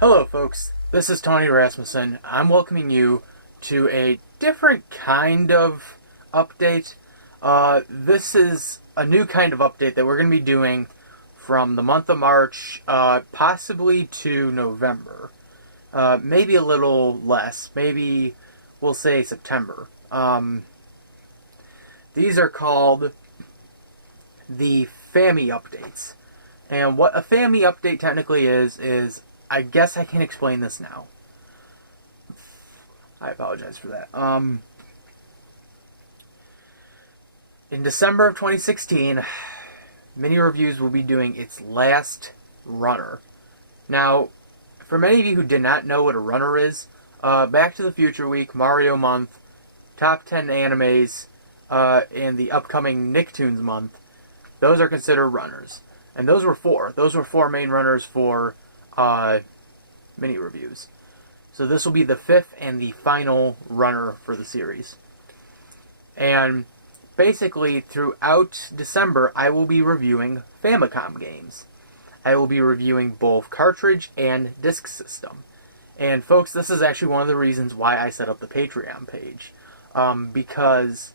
Hello folks, this is Tony Rasmussen. I'm welcoming you to a different kind of update. This is a new kind of update that we're going to be doing from the month of March, possibly to November. Maybe a little less, maybe we'll say September. These are called the Fami-Updates. And what a Fami-Update technically is I guess I can explain this now. I apologize for that. In December of 2016, Mini Reviews will be doing its last runner. Now, for many of you who did not know what a runner is, Back to the Future Week, Mario Month, Top 10 Animes, and the upcoming Nicktoons Month, those are considered runners. And those were four. Those were four main runners for mini reviews. So this will be the fifth and the final runner for the series. And basically, throughout December, I will be reviewing Famicom games. I will be reviewing both cartridge and disc system. And folks, this is actually one of the reasons why I set up the Patreon page. Because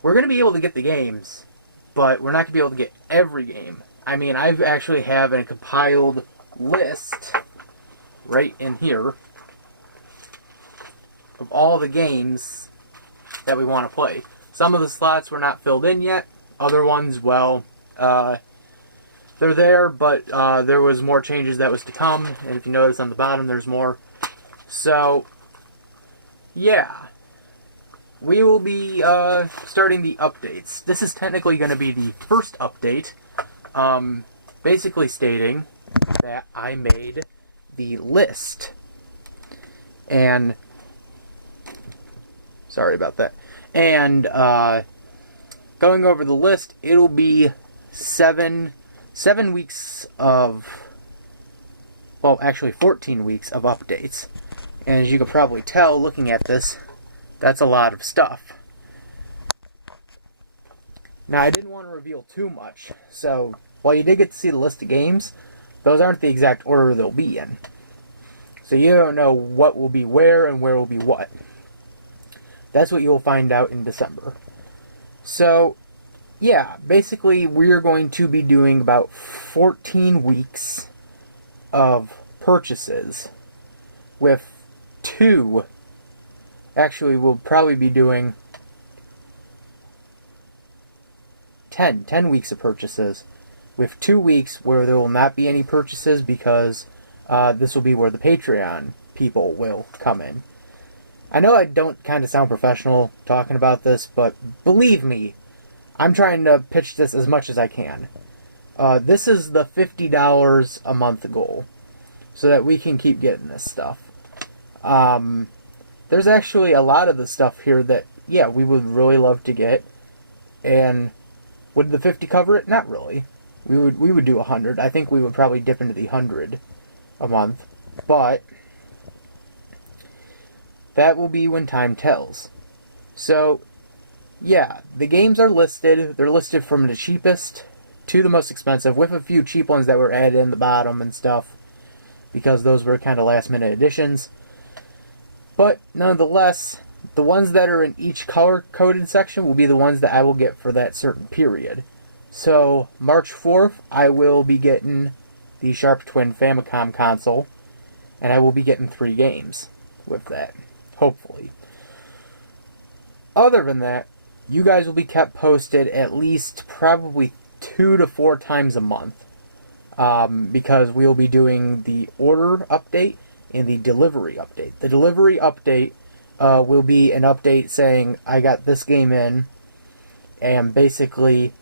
we're going to be able to get the games, but we're not going to be able to get every game. I mean, I actually have a compiled list right in here of all the games that we want to play. Some of the slots were not filled in yet. Other ones, well, they're there, but there was more changes that was to come. And if you notice on the bottom, there's more. So, yeah. We will be starting the updates. This is technically going to be the first update. Basically stating that I made the list. And sorry about that. And going over the list, it'll be seven weeks of, well, actually 14 weeks of updates. And as you can probably tell looking at this, that's a lot of stuff. Now, I didn't want to reveal too much, so while you did get to see the list of games, those aren't the exact order they'll be in. So you don't know what will be where and where will be what. That's what you'll find out in December. So, yeah, basically we're going to be doing about 14 weeks of purchases with two. Actually, we'll probably be doing 10 weeks of purchases, with 2 weeks where there will not be any purchases because this will be where the Patreon people will come in. I know I don't kind of sound professional talking about this, but believe me, I'm trying to pitch this as much as I can. This is the $50 a month goal, so that we can keep getting this stuff. There's actually a lot of the stuff here that, yeah, we would really love to get, and would the 50 cover it? Not really. We would do 100. I think we would probably dip into the 100 a month, but that will be when time tells. So, yeah, the games are listed. They're listed from the cheapest to the most expensive, with a few cheap ones that were added in the bottom and stuff, because those were kind of last-minute additions. But, nonetheless, the ones that are in each color-coded section will be the ones that I will get for that certain period. So, March 4th, I will be getting the Sharp Twin Famicom console, and I will be getting 3 games with that, hopefully. Other than that, you guys will be kept posted at least probably 2 to 4 times a month, because we'll be doing the order update and the delivery update. The delivery update will be an update saying, I got this game in, and basically,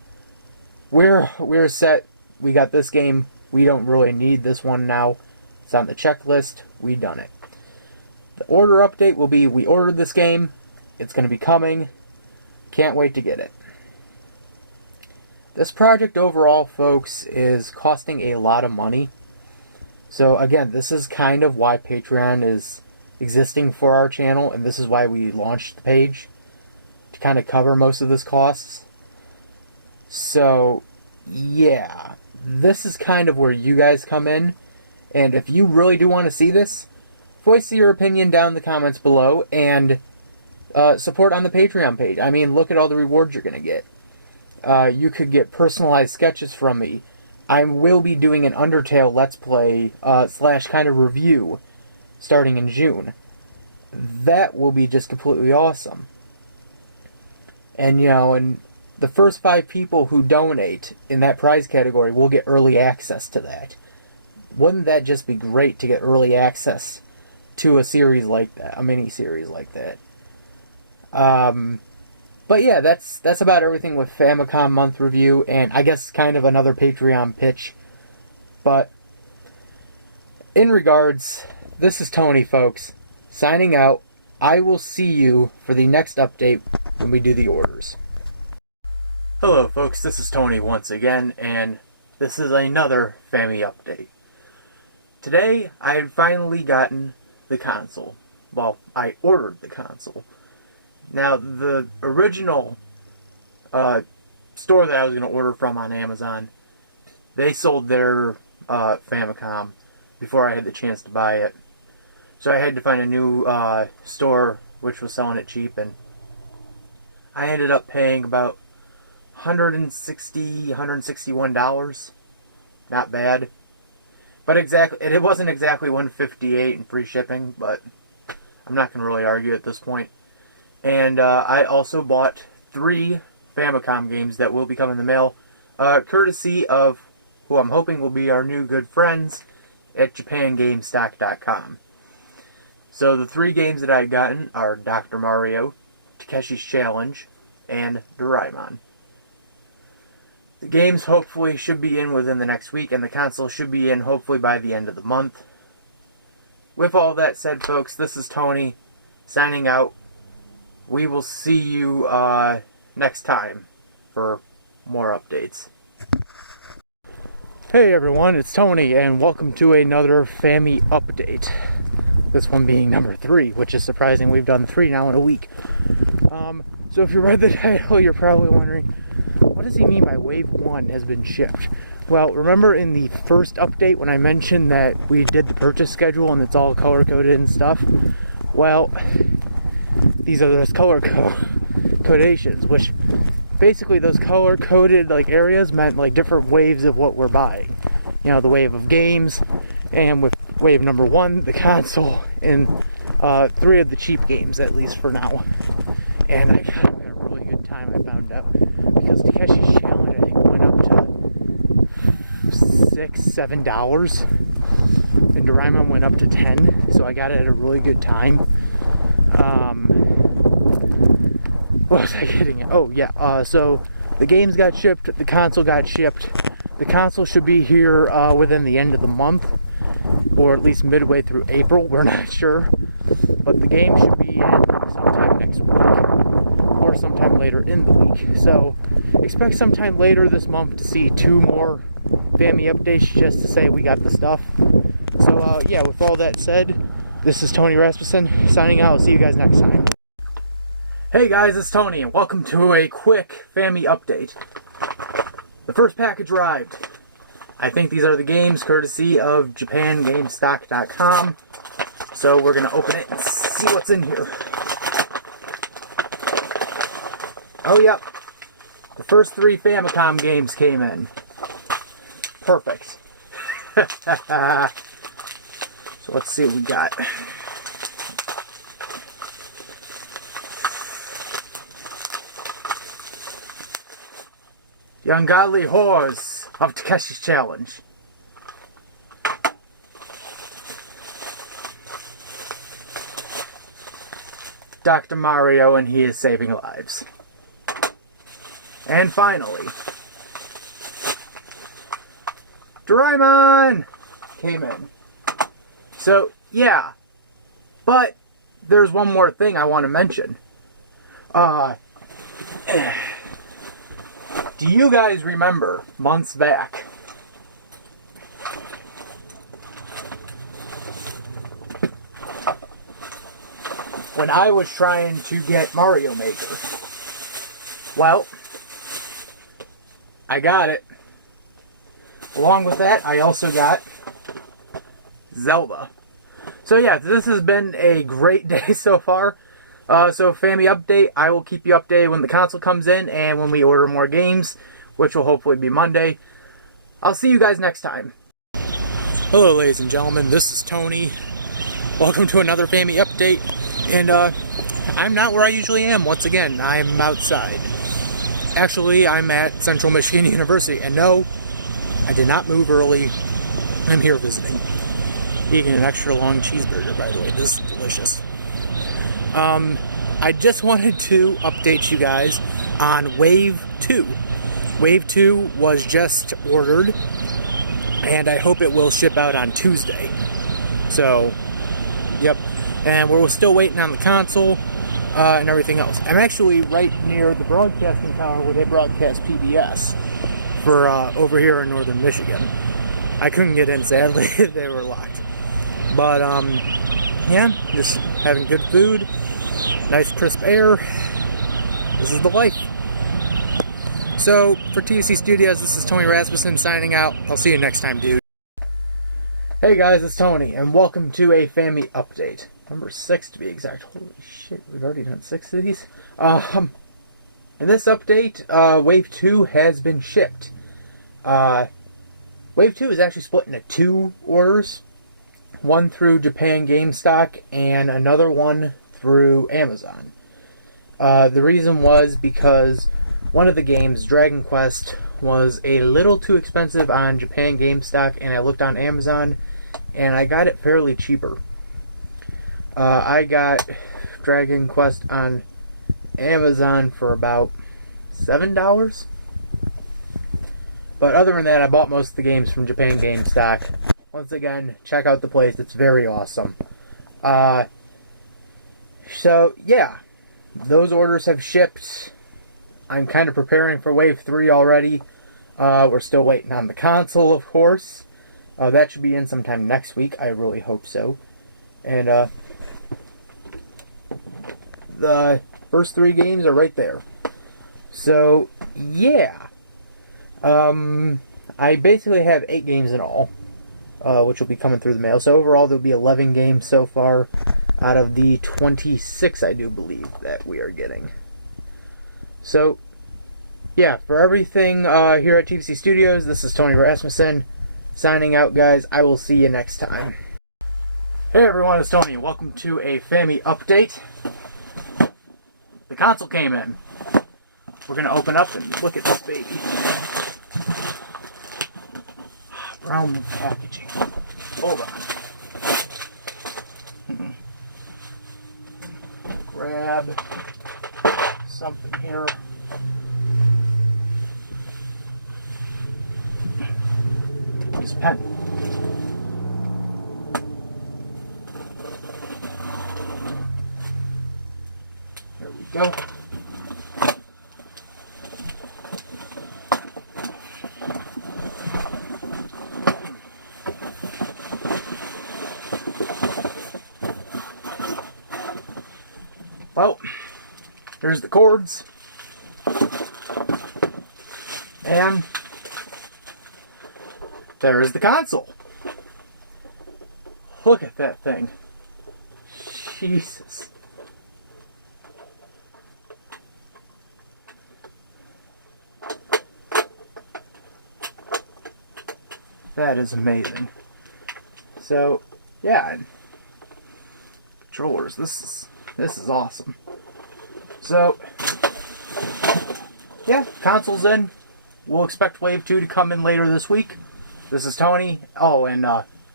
we're set, we got this game, we don't really need this one now, it's on the checklist, we done it. The order update will be, we ordered this game, it's going to be coming, can't wait to get it. This project overall, folks, is costing a lot of money. So again, this is kind of why Patreon is existing for our channel, and this is why we launched the page, to kind of cover most of this costs. So, yeah, this is kind of where you guys come in, And if you really do want to see this, voice your opinion down in the comments below, and support on the Patreon page. I mean, look at all the rewards you're going to get. You could get personalized sketches from me. I will be doing an Undertale Let's Play / kind of review starting in June. That will be just completely awesome. And, and the first 5 people who donate in that prize category will get early access to that. Wouldn't that just be great to get early access to a series like that, a mini-series like that? But yeah, that's about everything with Famicom Month Review, and I guess kind of another Patreon pitch. But in regards, this is Tony, folks, signing out. I will see you for the next update when we do the orders. Hello, folks, this is Tony once again, and this is another Fami-Update. Today, I had finally gotten the console. Well, I ordered the console. Now, the original store that I was going to order from on Amazon, they sold their Famicom before I had the chance to buy it. So I had to find a new store which was selling it cheap, and I ended up paying about $161. Not bad. But it wasn't exactly $158 in free shipping, but I'm not going to really argue at this point. And I also bought 3 Famicom games that will be coming in the mail, courtesy of who I'm hoping will be our new good friends at JapanGameStock.com. So the 3 games that I've gotten are Dr. Mario, Takeshi's Challenge, and Doraemon. The games hopefully should be in within the next week, and the console should be in hopefully by the end of the month. With all that said, folks, this is Tony, signing out. We will see you next time for more updates. Hey everyone, it's Tony, and welcome to another Fami-Update. This one being number 3, which is surprising. We've done 3 now in a week. So if you read the title, you're probably wondering, what does he mean by Wave 1 has been shipped? Well, remember in the first update when I mentioned that we did the purchase schedule and it's all color-coded and stuff? Well, these are those color-codations, which basically those color-coded areas meant different waves of what we're buying. The wave of games, and with wave number 1, the console, and 3 of the cheap games, at least for now. And I got a really good time, I found out, because Takeshi's Challenge, I think, went up to $6-7, and Doraemon went up to $10, so I got it at a really good time. What was I getting at? Oh, yeah, so the games got shipped, the console got shipped. The console should be here within the end of the month, or at least midway through April, we're not sure. But the game should be in sometime next week, or sometime later in the week. So expect sometime later this month to see 2 more Fami-Updates just to say we got the stuff. So yeah, with all that said, this is Tony Rasmussen signing out. I'll see you guys next time. Hey guys, it's Tony, and welcome to a quick Fami-Update. The first package arrived. I think these are the games courtesy of JapanGameStock.com. So we're going to open it and see what's in here. Oh, yep. The first 3 Famicom games came in. Perfect. So let's see what we got. The Ungodly Horrors of Takeshi's Challenge. Dr. Mario, and he is saving lives. And finally, Doraemon came in. So, yeah. But there's one more thing I want to mention. Do you guys remember months back when I was trying to get Mario Maker? Well, I got it. Along with that, I also got Zelda. So yeah, this has been a great day so far. So Fami-Update, I will keep you updated when the console comes in and when we order more games, which will hopefully be Monday. I'll see you guys next time. Hello ladies and gentlemen, this is Tony. Welcome to another Fami-Update. And I'm not where I usually am once again. I'm outside. Actually, I'm at Central Michigan University. And no, I did not move early. I'm here visiting. Eating an extra long cheeseburger, by the way. This is delicious. I just wanted to update you guys on Wave 2. Wave 2 was just ordered, and I hope it will ship out on Tuesday. So, yep. And we're still waiting on the console and everything else. I'm actually right near the broadcasting tower where they broadcast PBS for over here in northern Michigan. I couldn't get in, sadly. They were locked. But, yeah, just having good food. Nice crisp air. This is the life. So, for TC Studios, this is Tony Rasmussen signing out. I'll see you next time, dude. Hey guys, it's Tony, and welcome to a Fami-Update. Number 6 to be exact. Holy shit, we've already done 6 of these. In this update, Wave 2 has been shipped. Wave 2 is actually split into 2 orders. One through Japan GameStop, and another one through Amazon. The reason was because one of the games, Dragon Quest, was a little too expensive on Japan GameStop, and I looked on Amazon, and I got it fairly cheaper. I got Dragon Quest on Amazon for about $7. But other than that, I bought most of the games from Japan GameStop. Once again, check out the place. It's very awesome. So, yeah. Those orders have shipped. I'm kind of preparing for Wave 3 already. We're still waiting on the console, of course. That should be in sometime next week. I really hope so. And, the first 3 games are right there. So, yeah. I basically have 8 games in all, which will be coming through the mail. So overall, there'll be 11 games so far out of the 26, I do believe, that we are getting. So, yeah, for everything here at TVC Studios, this is Tony Rasmussen, signing out, guys. I will see you next time. Hey everyone, it's Tony. Welcome to a Fami-Update. The console came in. We're going to open up and look at this baby. Brown packaging. Hold on. Grab something here. Use a pen. There we go. Well, here's the cords, and there is the console. Look at that thing. Jesus. That is amazing. So, yeah, controllers, this is awesome. So, yeah, console's in. We'll expect Wave 2 to come in later this week. This is Tony. Oh, and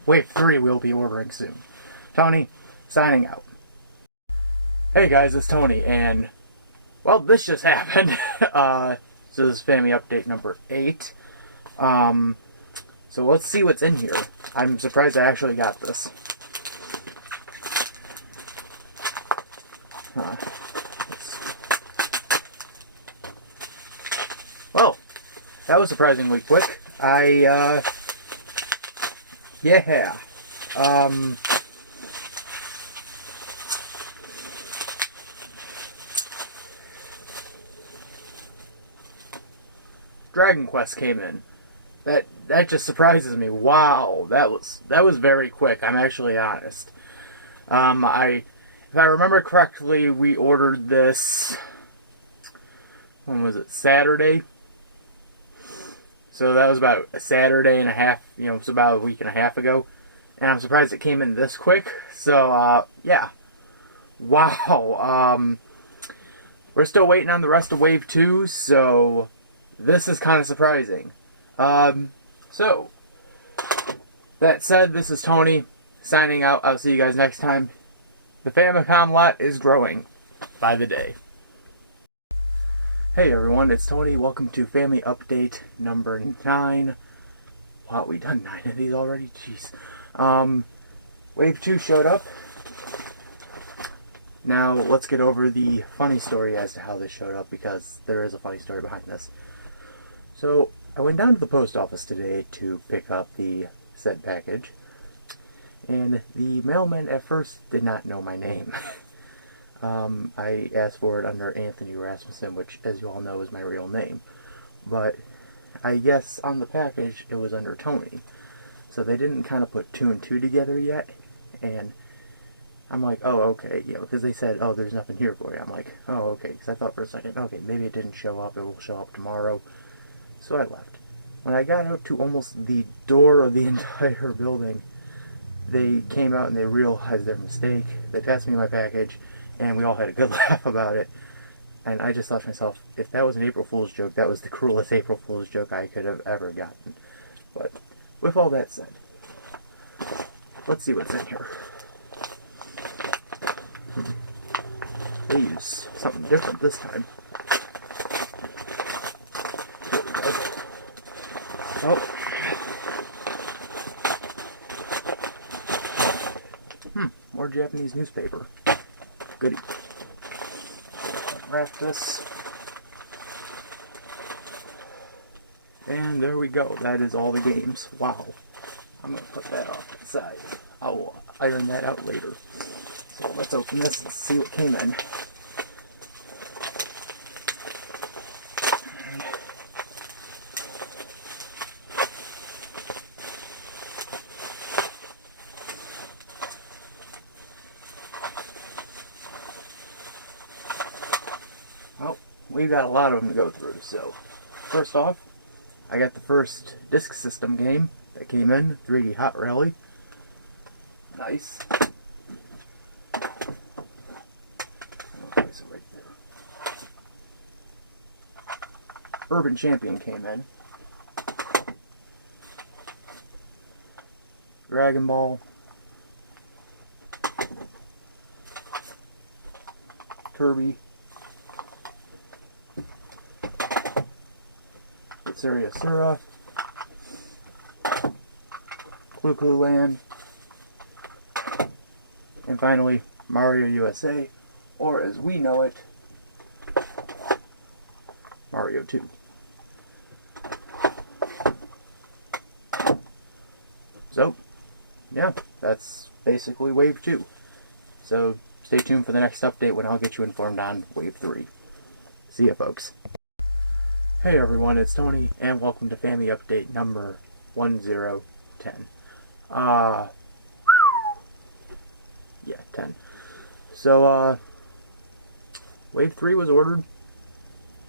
Wave 3 we'll be ordering soon. Tony, signing out. Hey guys, it's Tony, and, well, this just happened. So this is Fami-Update number 8. So let's see what's in here. I'm surprised I actually got this. Well, that was surprisingly quick. Yeah. Dragon Quest came in. That that just surprises me. Wow, that was very quick. I'm actually honest. If I remember correctly, we ordered this. When was it? Saturday. So that was about a Saturday and a half. It was about a week and a half ago, and I'm surprised it came in this quick. So yeah, wow. We're still waiting on the rest of Wave 2, so this is kind of surprising. So, that said, this is Tony, signing out. I'll see you guys next time. The Famicom lot is growing by the day. Hey everyone, it's Tony. Welcome to Fami-Update number 9. Wow, we've done 9 of these already? Jeez. Wave 2 showed up. Now, let's get over the funny story as to how this showed up, because there is a funny story behind this. So, I went down to the post office today to pick up the said package, and the mailman at first did not know my name. I asked for it under Anthony Rasmussen, which, as you all know, is my real name. But I guess on the package, it was under Tony. So they didn't kind of put 2 and 2 together yet, and I'm like, oh, okay, because they said, oh, there's nothing here for you. I'm like, oh, okay, because I thought for a second, okay, maybe it didn't show up, it will show up tomorrow. So I left. When I got out to almost the door of the entire building, they came out and they realized their mistake. They passed me my package, and we all had a good laugh about it. And I just thought to myself, if that was an April Fool's joke, that was the cruelest April Fool's joke I could have ever gotten. But with all that said, let's see what's in here. Please, something different this time. Here we go. Oh. More Japanese newspaper. Goody. Wrap this. And there we go. That is all the games. Wow. I'm going to put that off to the side. I'll iron that out later. So let's open this and see what came in. Well, we've got a lot of them to go through. So, first off, I got the first Disk System game that came in, 3D Hot Rally. Nice. Right there. Urban Champion came in. Dragon Ball. Kirby. Syria Sura. Clue Clue Land. And finally, Mario USA, or as we know it, Mario 2. So, yeah, that's basically Wave 2. So, stay tuned for the next update when I'll get you informed on Wave 3. See ya, folks. Hey everyone, it's Tony, and welcome to Fami-Update number 1010. Yeah, 10. So, Wave 3 was ordered,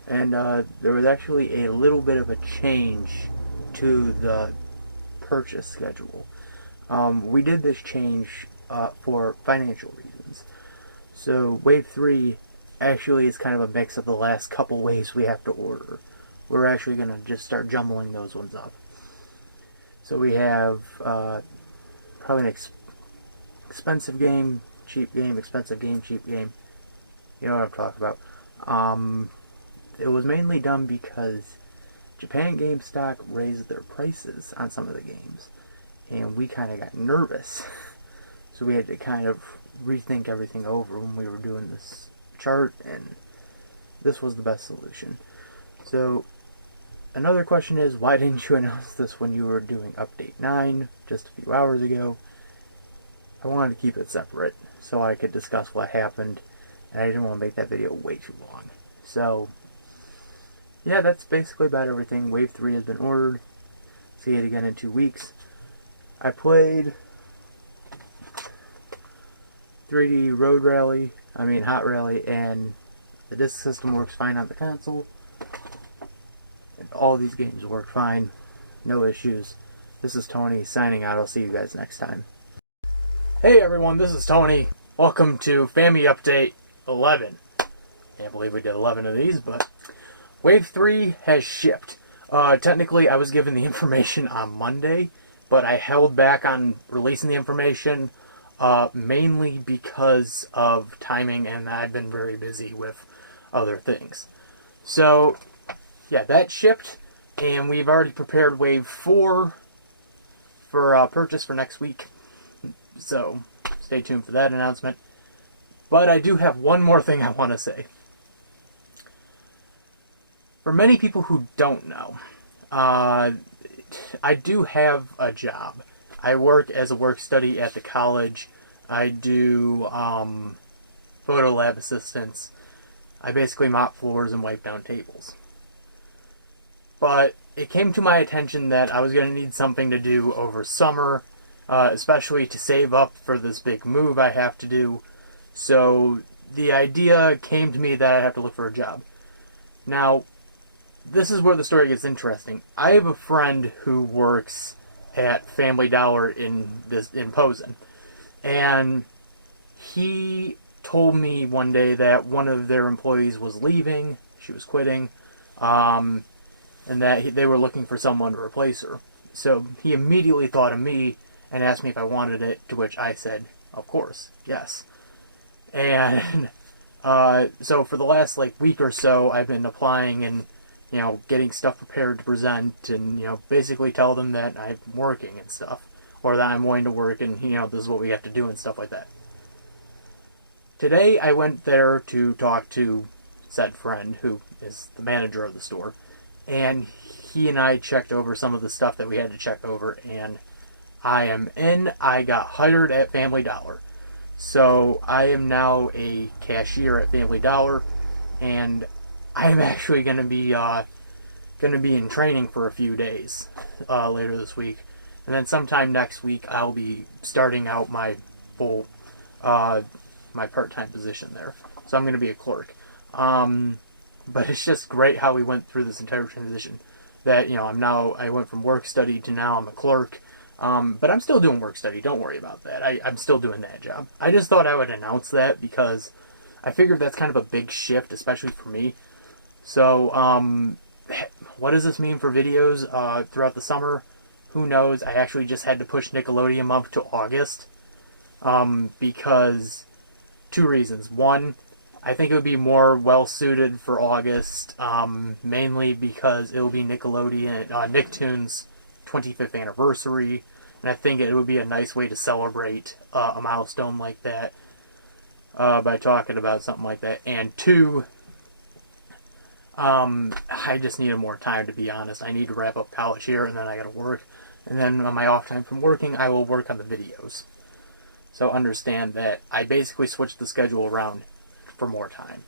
and there was actually a little bit of a change to the purchase schedule. We did this change for financial reasons. So, Wave 3 actually is kind of a mix of the last couple waves we have to order. We're actually going to just start jumbling those ones up. So we have probably an expensive game, cheap game, expensive game, cheap game. You know what I'm talking about. It was mainly done because Japan GameStop raised their prices on some of the games, and we kind of got nervous. So we had to kind of rethink everything over when we were doing this chart, and this was the best solution. So another question is, why didn't you announce this when you were doing Update 9 just a few hours ago? I wanted to keep it separate so I could discuss what happened, and I didn't want to make that video way too long. So, yeah, that's basically about everything. Wave 3 has been ordered. see it again in 2 weeks. I played 3D Hot Rally, and the disc system works fine on the console. And all these games work fine, no issues. This is Tony signing out. I'll see you guys next time. Hey everyone, this is Tony. Welcome to Fami-Update 11. Can't believe we did 11 of these, but Wave 3 has shipped. Technically, I was given the information on Monday, but I held back on releasing the information mainly because of timing, and I've been very busy with other things. So, yeah, that shipped, and we've already prepared Wave 4 for purchase for next week. So, stay tuned for that announcement. But I do have one more thing I want to say. For many people who don't know, I do have a job. I work as a work-study at the college. I do photo lab assistance. I basically mop floors and wipe down tables. But it came to my attention that I was going to need something to do over summer, especially to save up for this big move I have to do. So the idea came to me that I have to look for a job. Now, this is where the story gets interesting. I have a friend who works at Family Dollar in Posen, and he told me one day that one of their employees was leaving, she was quitting, and that they were looking for someone to replace her. So he immediately thought of me and asked me if I wanted it, to which I said, of course, yes. And so for the last week or so, I've been applying and getting stuff prepared to present, and basically tell them that I'm working and stuff, or that I'm going to work, and this is what we have to do and stuff like that. Today I went there to talk to said friend, who is the manager of the store, and he and I checked over some of the stuff that we had to check over, and I am in. I got hired at Family Dollar. So I am now a cashier at Family Dollar, and I'm actually going to be in training for a few days later this week, and then sometime next week I'll be starting out my full my part-time position there. So I'm going to be a clerk. But it's just great how we went through this entire transition. That I went from work study to now I'm a clerk. But I'm still doing work study. Don't worry about that. I'm still doing that job. I just thought I would announce that because I figured that's kind of a big shift, especially for me. So, what does this mean for videos throughout the summer? Who knows? I actually just had to push Nickelodeon up to August because two reasons. One, I think it would be more well-suited for August, mainly because it will be Nickelodeon, Nicktoons' 25th anniversary, and I think it would be a nice way to celebrate a milestone like that by talking about something like that. And two, I just needed more time, to be honest. I need to wrap up college here, and then I gotta work, and then on my off time from working, I will work on the videos. So understand that I basically switched the schedule around for more time.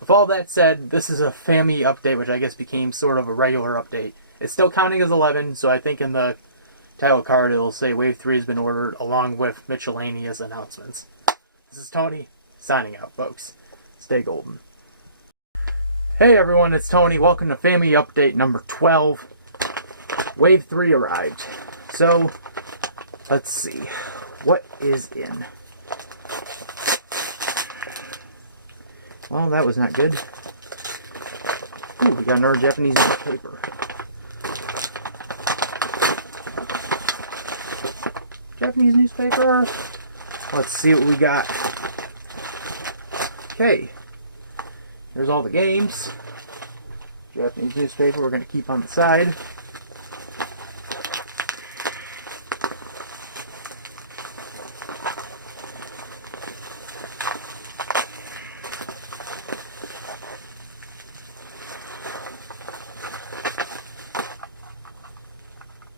With all that said, this is a Fami-Update, which I guess became sort of a regular update. It's still counting as 11, so I think in the title card it'll say Wave 3 has been ordered, along with miscellaneous announcements. This is Tony, signing out, folks. Stay golden. Hey everyone, it's Tony. Welcome to Fami-Update number 12. Wave 3 arrived. So, let's see. What is in? Well, that was not good. Ooh, we got another Japanese newspaper. Japanese newspaper. Let's see what we got. Okay. There's all the games. Japanese newspaper we're going to keep on the side.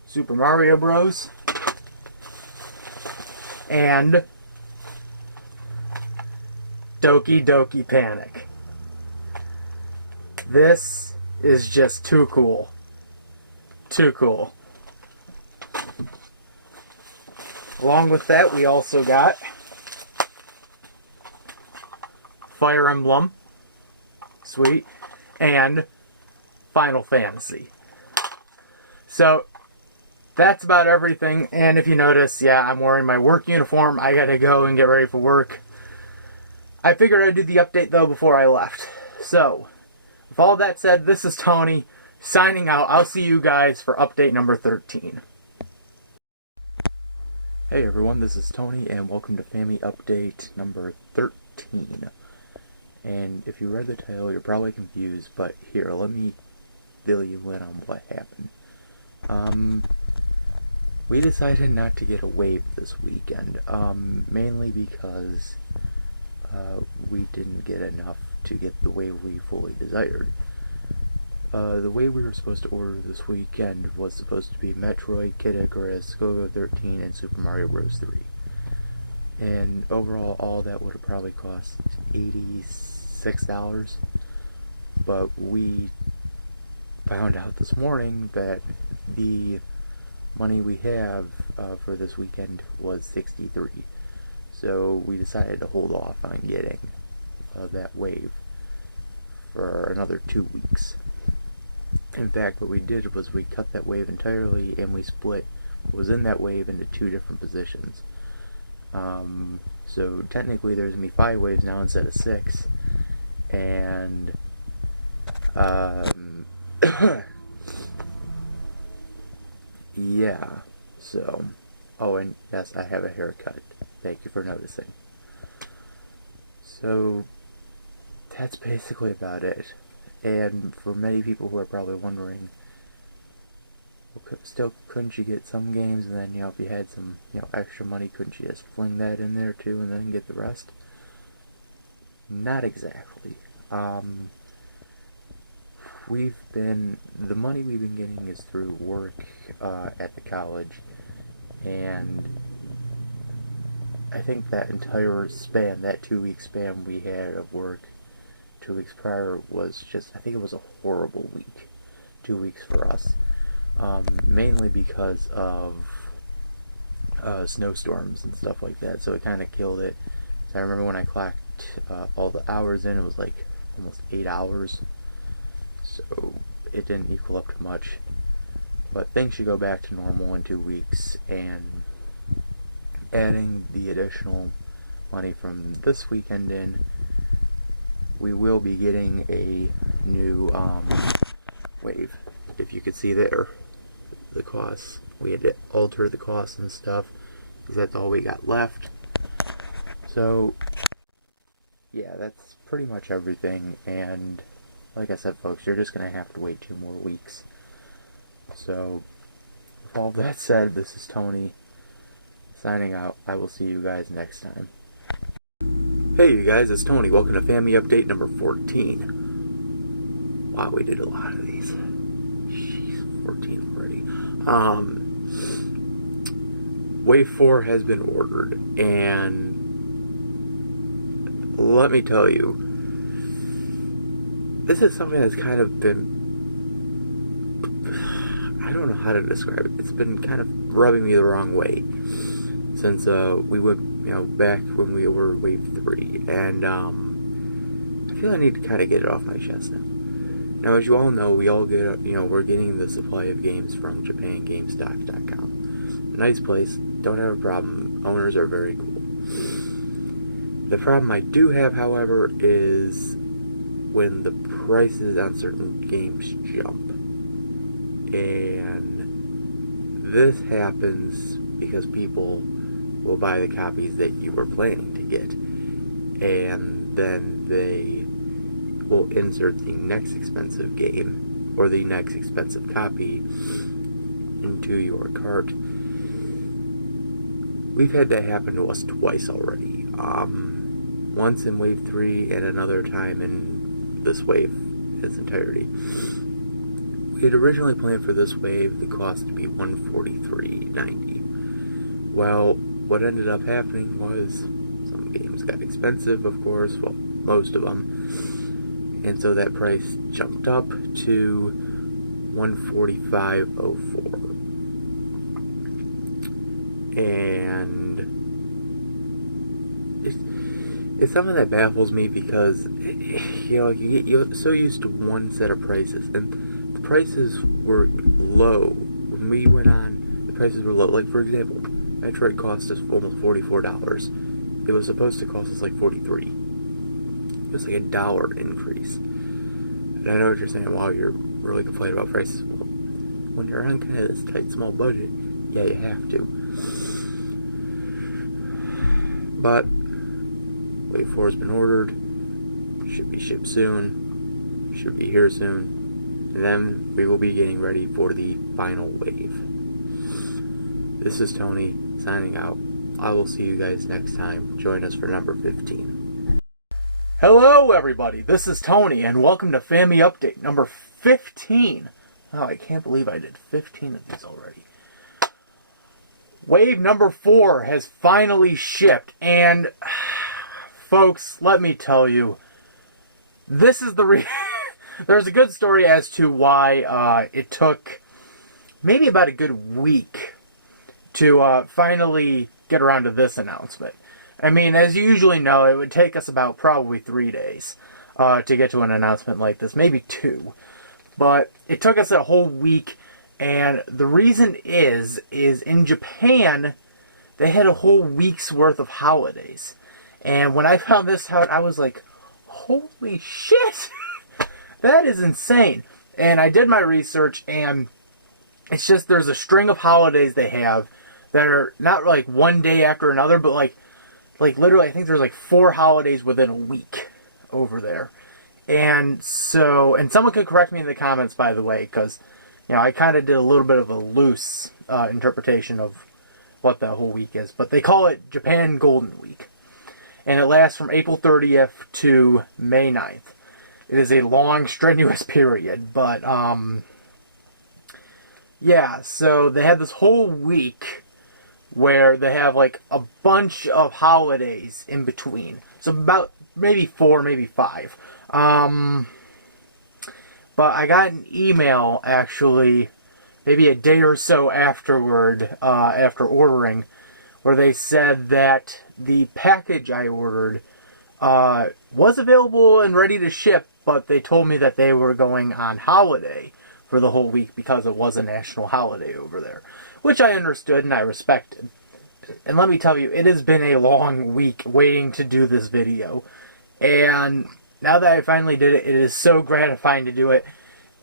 Super Mario Bros. And Doki Doki Panic. This is just too cool. Too cool. Along with that, we also got Fire Emblem, sweet, and Final Fantasy. So that's about everything. And if you notice, yeah, I'm wearing my work uniform. I gotta go and get ready for work. I figured I'd do the update though before I left. So, with all that said, this is Tony signing out. I'll see you guys for update number 13. Hey everyone, this is Tony, and welcome to Fami-Update number 13. And if you read the title, you're probably confused, but here, let me fill you in on what happened. We decided not to get a wave this weekend, mainly because we didn't get enough to get the wave we fully desired. The wave we were supposed to order this weekend was supposed to be Metroid, Kid Icarus, Go-Go 13, and Super Mario Bros. 3. And overall, all that would have probably cost $86. But we found out this morning that the money we have for this weekend was $63. So we decided to hold off on getting that wave for another 2 weeks. In fact, what we did was we cut that wave entirely and we split what was in that wave into 2 different positions. So technically there's going to be 5 waves now instead of 6. And yeah, so, oh, and yes, I have a haircut. Thank you for noticing. So that's basically about it. And for many people who are probably wondering, well, still couldn't you get some games, and then, if you had some, extra money, couldn't you just fling that in there too and then get the rest? Not exactly. The money we've been getting is through work at the college, and I think that entire span, that 2-week span we had of work 2 weeks prior was just, I think it was a horrible week. 2 weeks for us. Mainly because of snowstorms and stuff like that, so it kind of killed it. So I remember when I clocked all the hours in, it was like almost 8 hours. So it didn't equal up to much. But things should go back to normal in 2 weeks, and adding the additional money from this weekend in, we will be getting a new wave. If you could see there, the costs. We had to alter the costs and stuff, because that's all we got left. So, yeah, that's pretty much everything, and like I said, folks, you're just going to have to wait 2 more weeks. So, with all that said, this is Tony, signing out. I will see you guys next time. Hey you guys, it's Tony. Welcome to Fami-Update number 14. Wow, we did a lot of these. Jeez, 14 already. Wave 4 has been ordered, and let me tell you, this is something that's kind of been, I don't know how to describe it. It's been kind of rubbing me the wrong way since we went, back when we were Wave 3, and I feel I need to kind of get it off my chest now. Now, as you all know, we all get, we're getting the supply of games from JapanGamestock.com. Nice place, don't have a problem, owners are very cool. The problem I do have, however, is when the prices on certain games jump. And this happens because people will buy the copies that you were planning to get, and then they will insert the next expensive game or the next expensive copy into your cart. We've had that happen to us twice already. Once in Wave 3 and another time in this wave in its entirety. We had originally planned for this wave the cost to be $143.90. Well, what ended up happening was some games got expensive, of course, well, most of them, and so that price jumped up to $145.04. and it's something that baffles me because, you're so used to one set of prices, and the prices were low. When we went on, the prices were low. Like, for example, Metroid cost us almost $44. It was supposed to cost us like $43. It was like $1 increase. And I know what you're saying, wow, you're really complaining about prices. Well, when you're on kind of this tight, small budget, yeah, you have to. But Wave 4 has been ordered, should be shipped soon, should be here soon, and then we will be getting ready for the final wave. This is Tony, signing out. I will see you guys next time. Join us for number 15. Hello everybody, this is Tony, and welcome to Fami-Update number 15. Oh, I can't believe I did 15 of these already. Wave number 4 has finally shipped, and folks, let me tell you, this is the there's a good story as to why it took maybe about a good week to finally get around to this announcement. I mean, as you usually know, it would take us about probably 3 days to get to an announcement like this, maybe 2. But it took us a whole week, and the reason is in Japan, they had a whole week's worth of holidays. And when I found this out, I was like, holy shit! That is insane. And I did my research, and it's just there's a string of holidays they have that are not like one day after another, but like literally I think there's like 4 holidays within a week over there. And so, and someone could correct me in the comments, by the way, because, I kind of did a little bit of a loose interpretation of what that whole week is. But they call it Japan Golden Week. And it lasts from April 30th to May 9th. It is a long, strenuous period. But, yeah, so they had this whole week where they have like a bunch of holidays in between. So about maybe 4, maybe 5. But I got an email, actually, maybe a day or so afterward, after ordering, where they said that the package I ordered was available and ready to ship, but they told me that they were going on holiday for the whole week because it was a national holiday over there, which I understood and I respected. And let me tell you, it has been a long week waiting to do this video, and now that I finally did it, it is so gratifying to do it.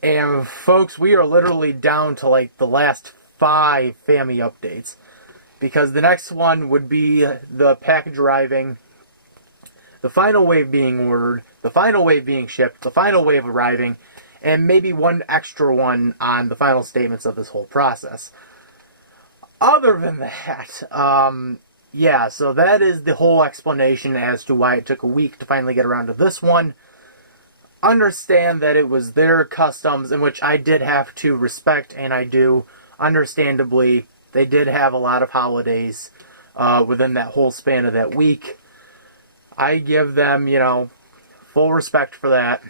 And folks, we are literally down to like the last 5 Fami-Updates, because the next one would be the package arriving, the final wave being ordered, the final wave being shipped, the final wave arriving, and maybe one extra one on the final statements of this whole process. Other than that, yeah, so that is the whole explanation as to why it took a week to finally get around to this one. Understand that it was their customs, in which I did have to respect, and I do. Understandably, they did have a lot of holidays within that whole span of that week. I give them, full respect for that.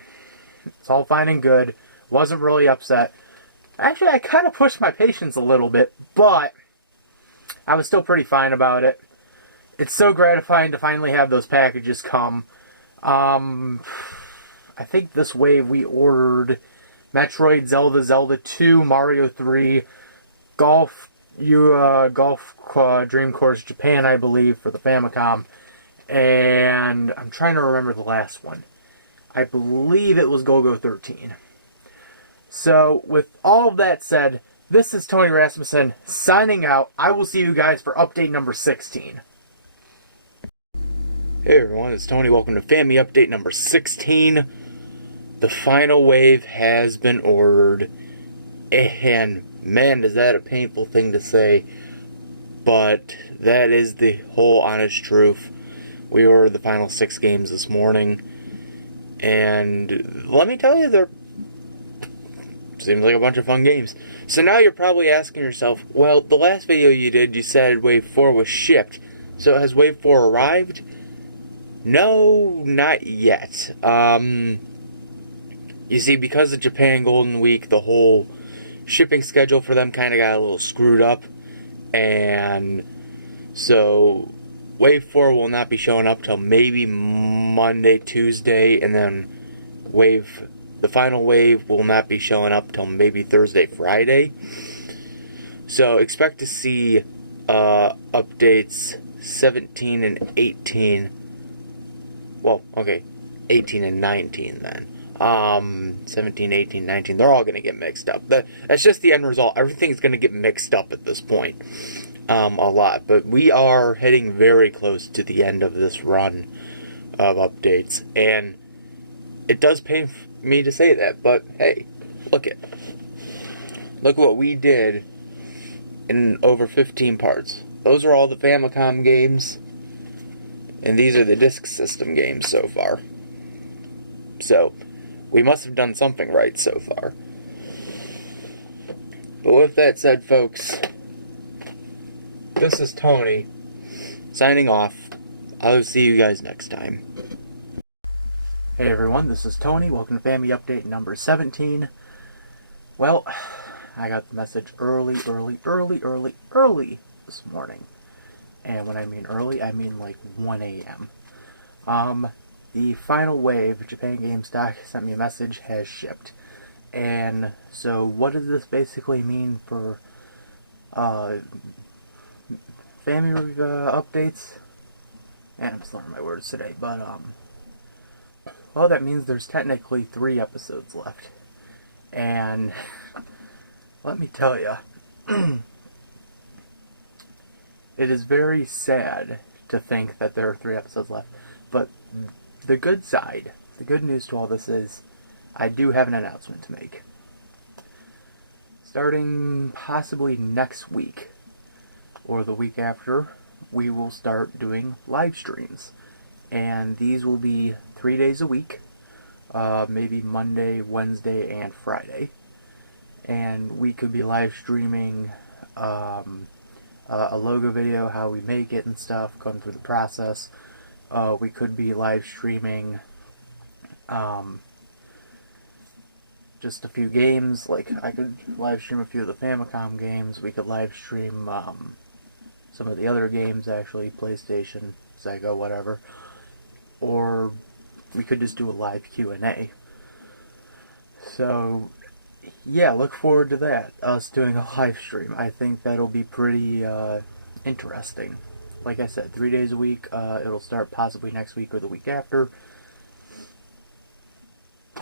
It's all fine and good. Wasn't really upset. Actually, I kind of pushed my patience a little bit, but I was still pretty fine about it. It's so gratifying to finally have those packages come. I think this wave we ordered Metroid, Zelda 2, Mario 3, Golf Dream Course Japan, I believe, for the Famicom. And I'm trying to remember the last one. I believe it was Go-Go 13. So, with all of that said, this is Tony Rasmussen, signing out. I will see you guys for update number 16. Hey everyone, it's Tony. Welcome to Fami-Update number 16. The final wave has been ordered. And, man, is that a painful thing to say. But that is the whole honest truth. We ordered the final 6 games this morning. And let me tell you, they're seems like a bunch of fun games. So now you're probably asking yourself, well, the last video you did, you said Wave 4 was shipped. So has Wave 4 arrived? No, not yet. You see, because of Japan Golden Week, the whole shipping schedule for them kind of got a little screwed up. And So Wave 4 will not be showing up till maybe Monday, Tuesday, and then the final wave will not be showing up till maybe Thursday, Friday. So expect to see updates 17 and 18. Well, okay, 18 and 19 then. 17, 18, 19, they're all going to get mixed up. That's just the end result. Everything's going to get mixed up at this point. A lot. But we are heading very close to the end of this run of updates. And it does pain me to say that, but hey, look what we did in over 15 parts. Those are all the Famicom games, and these are the disk system games so far. So, we must have done something right so far. But with that said, folks, this is Tony, signing off. I'll see you guys next time. Hey everyone, this is Tony. Welcome to Fami-Update number 17. Well, I got the message early this morning. And when I mean early, I mean like 1 a.m. The final wave, Japan GameStop sent me a message, has shipped. And so what does this basically mean for Fami-Updates? And I'm slurring my words today, but well, that means there's technically 3 episodes left. And let me tell you, it is very sad to think that there are 3 episodes left. But the good side, the good news to all this is, I do have an announcement to make. Starting possibly next week, or the week after, we will start doing live streams. And these will be 3 days a week, maybe Monday, Wednesday, and Friday. And we could be live streaming a logo video, how we make it and stuff, going through the process. We could be live streaming just a few games. Like, I could live stream a few of the Famicom games. We could live stream some of the other games, actually, PlayStation, Sega, whatever. Or we could just do a live Q&A. So, yeah, look forward to that, us doing a live stream. I think that'll be pretty interesting. Like I said, 3 days a week. It'll start possibly next week or the week after.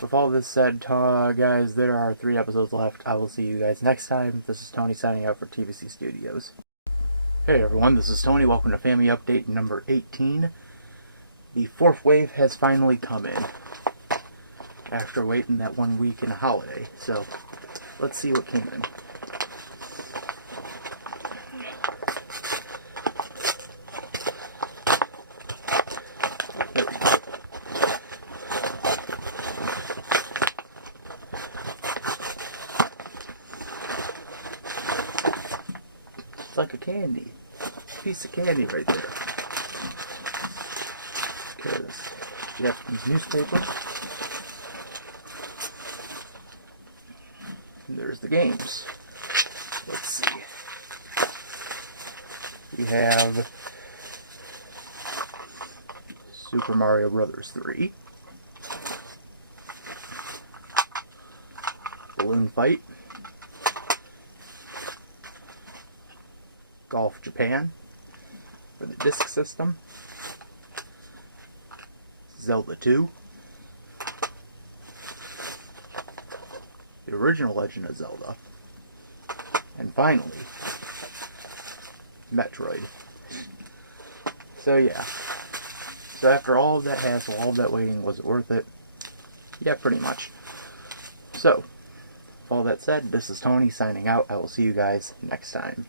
With all this said, guys, there are 3 episodes left. I will see you guys next time. This is Tony signing out for TVC Studios. Hey everyone, this is Tony. Welcome to Fami-Update number 18. The 4th wave has finally come in after waiting that 1 week and a holiday. So, let's see what came in. There we go. It's like a candy. Piece of candy right there. Care of this Japanese newspaper. And there's the games. Let's see. We have Super Mario Bros. 3, Balloon Fight, Golf Japan for the disk system, Zelda 2, the original Legend of Zelda, and finally, Metroid. So yeah. So after all of that hassle, all of that waiting, was it worth it? Yeah, pretty much. So, with all that said, this is Tony signing out. I will see you guys next time.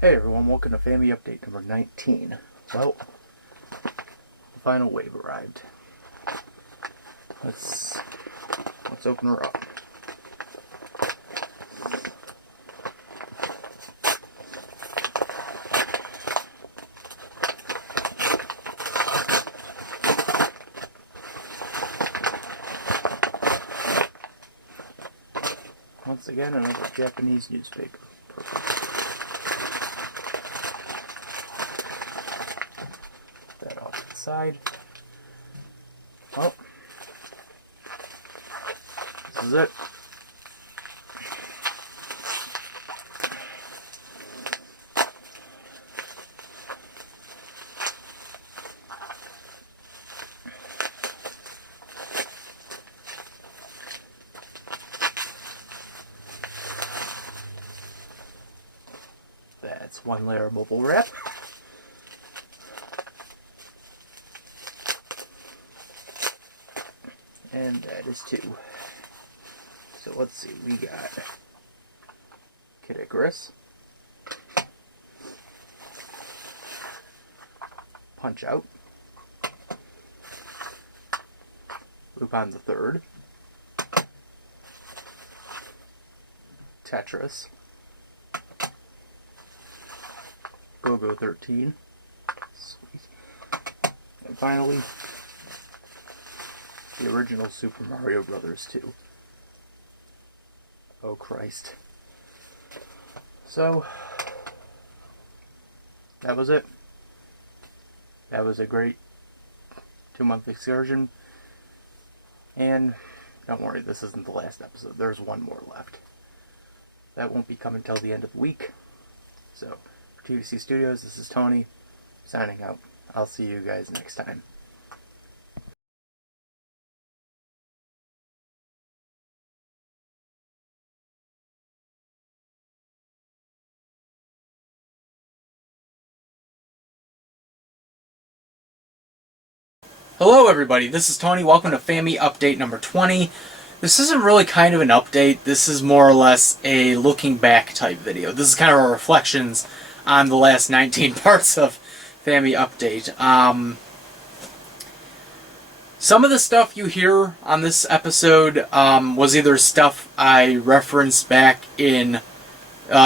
Hey everyone, welcome to Fami-Update number 19. Well, the final wave arrived. Let's open her up. Once again, another Japanese newspaper. Perfect. side. Oh, this is it. That's one layer of bubble wrap. And that is two. So let's see, we got Kid Icarus, Punch Out, Lupin the Third, Tetris, Go-Go 13, sweet, and finally, the original Super Mario Brothers 2. Oh Christ. So, that was it. That was a great 2-month excursion. And don't worry, this isn't the last episode. There's one more left. That won't be coming till the end of the week. So, for TVC Studios, this is Tony, signing out. I'll see you guys next time. Hello everybody, this is Tony. Welcome to Fami-Update number 20. This isn't really kind of an update. This is more or less a looking back type video. This is kind of our reflections on the last 19 parts of Fami-Update. Some of the stuff you hear on this episode was either stuff I referenced back in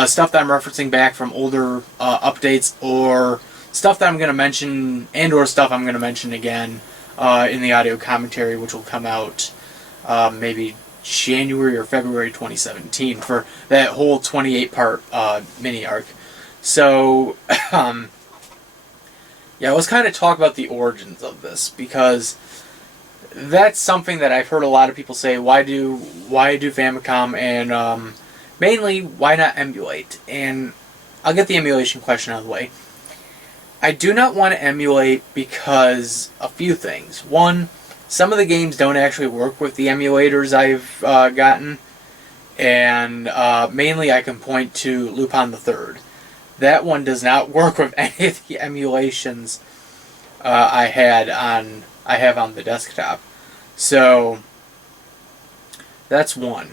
stuff that I'm referencing back from older updates, or stuff that I'm going to mention, and or stuff I'm going to mention again in the audio commentary, which will come out maybe January or February 2017 for that whole 28-part mini arc. So, yeah, let's kind of talk about the origins of this, because that's something that I've heard a lot of people say. Why do Famicom, and mainly, why not emulate? And I'll get the emulation question out of the way. I do not want to emulate because a few things. One, some of the games don't actually work with the emulators I've gotten, and mainly I can point to Lupin the Third. That one does not work with any of the emulations I have on the desktop. So that's one.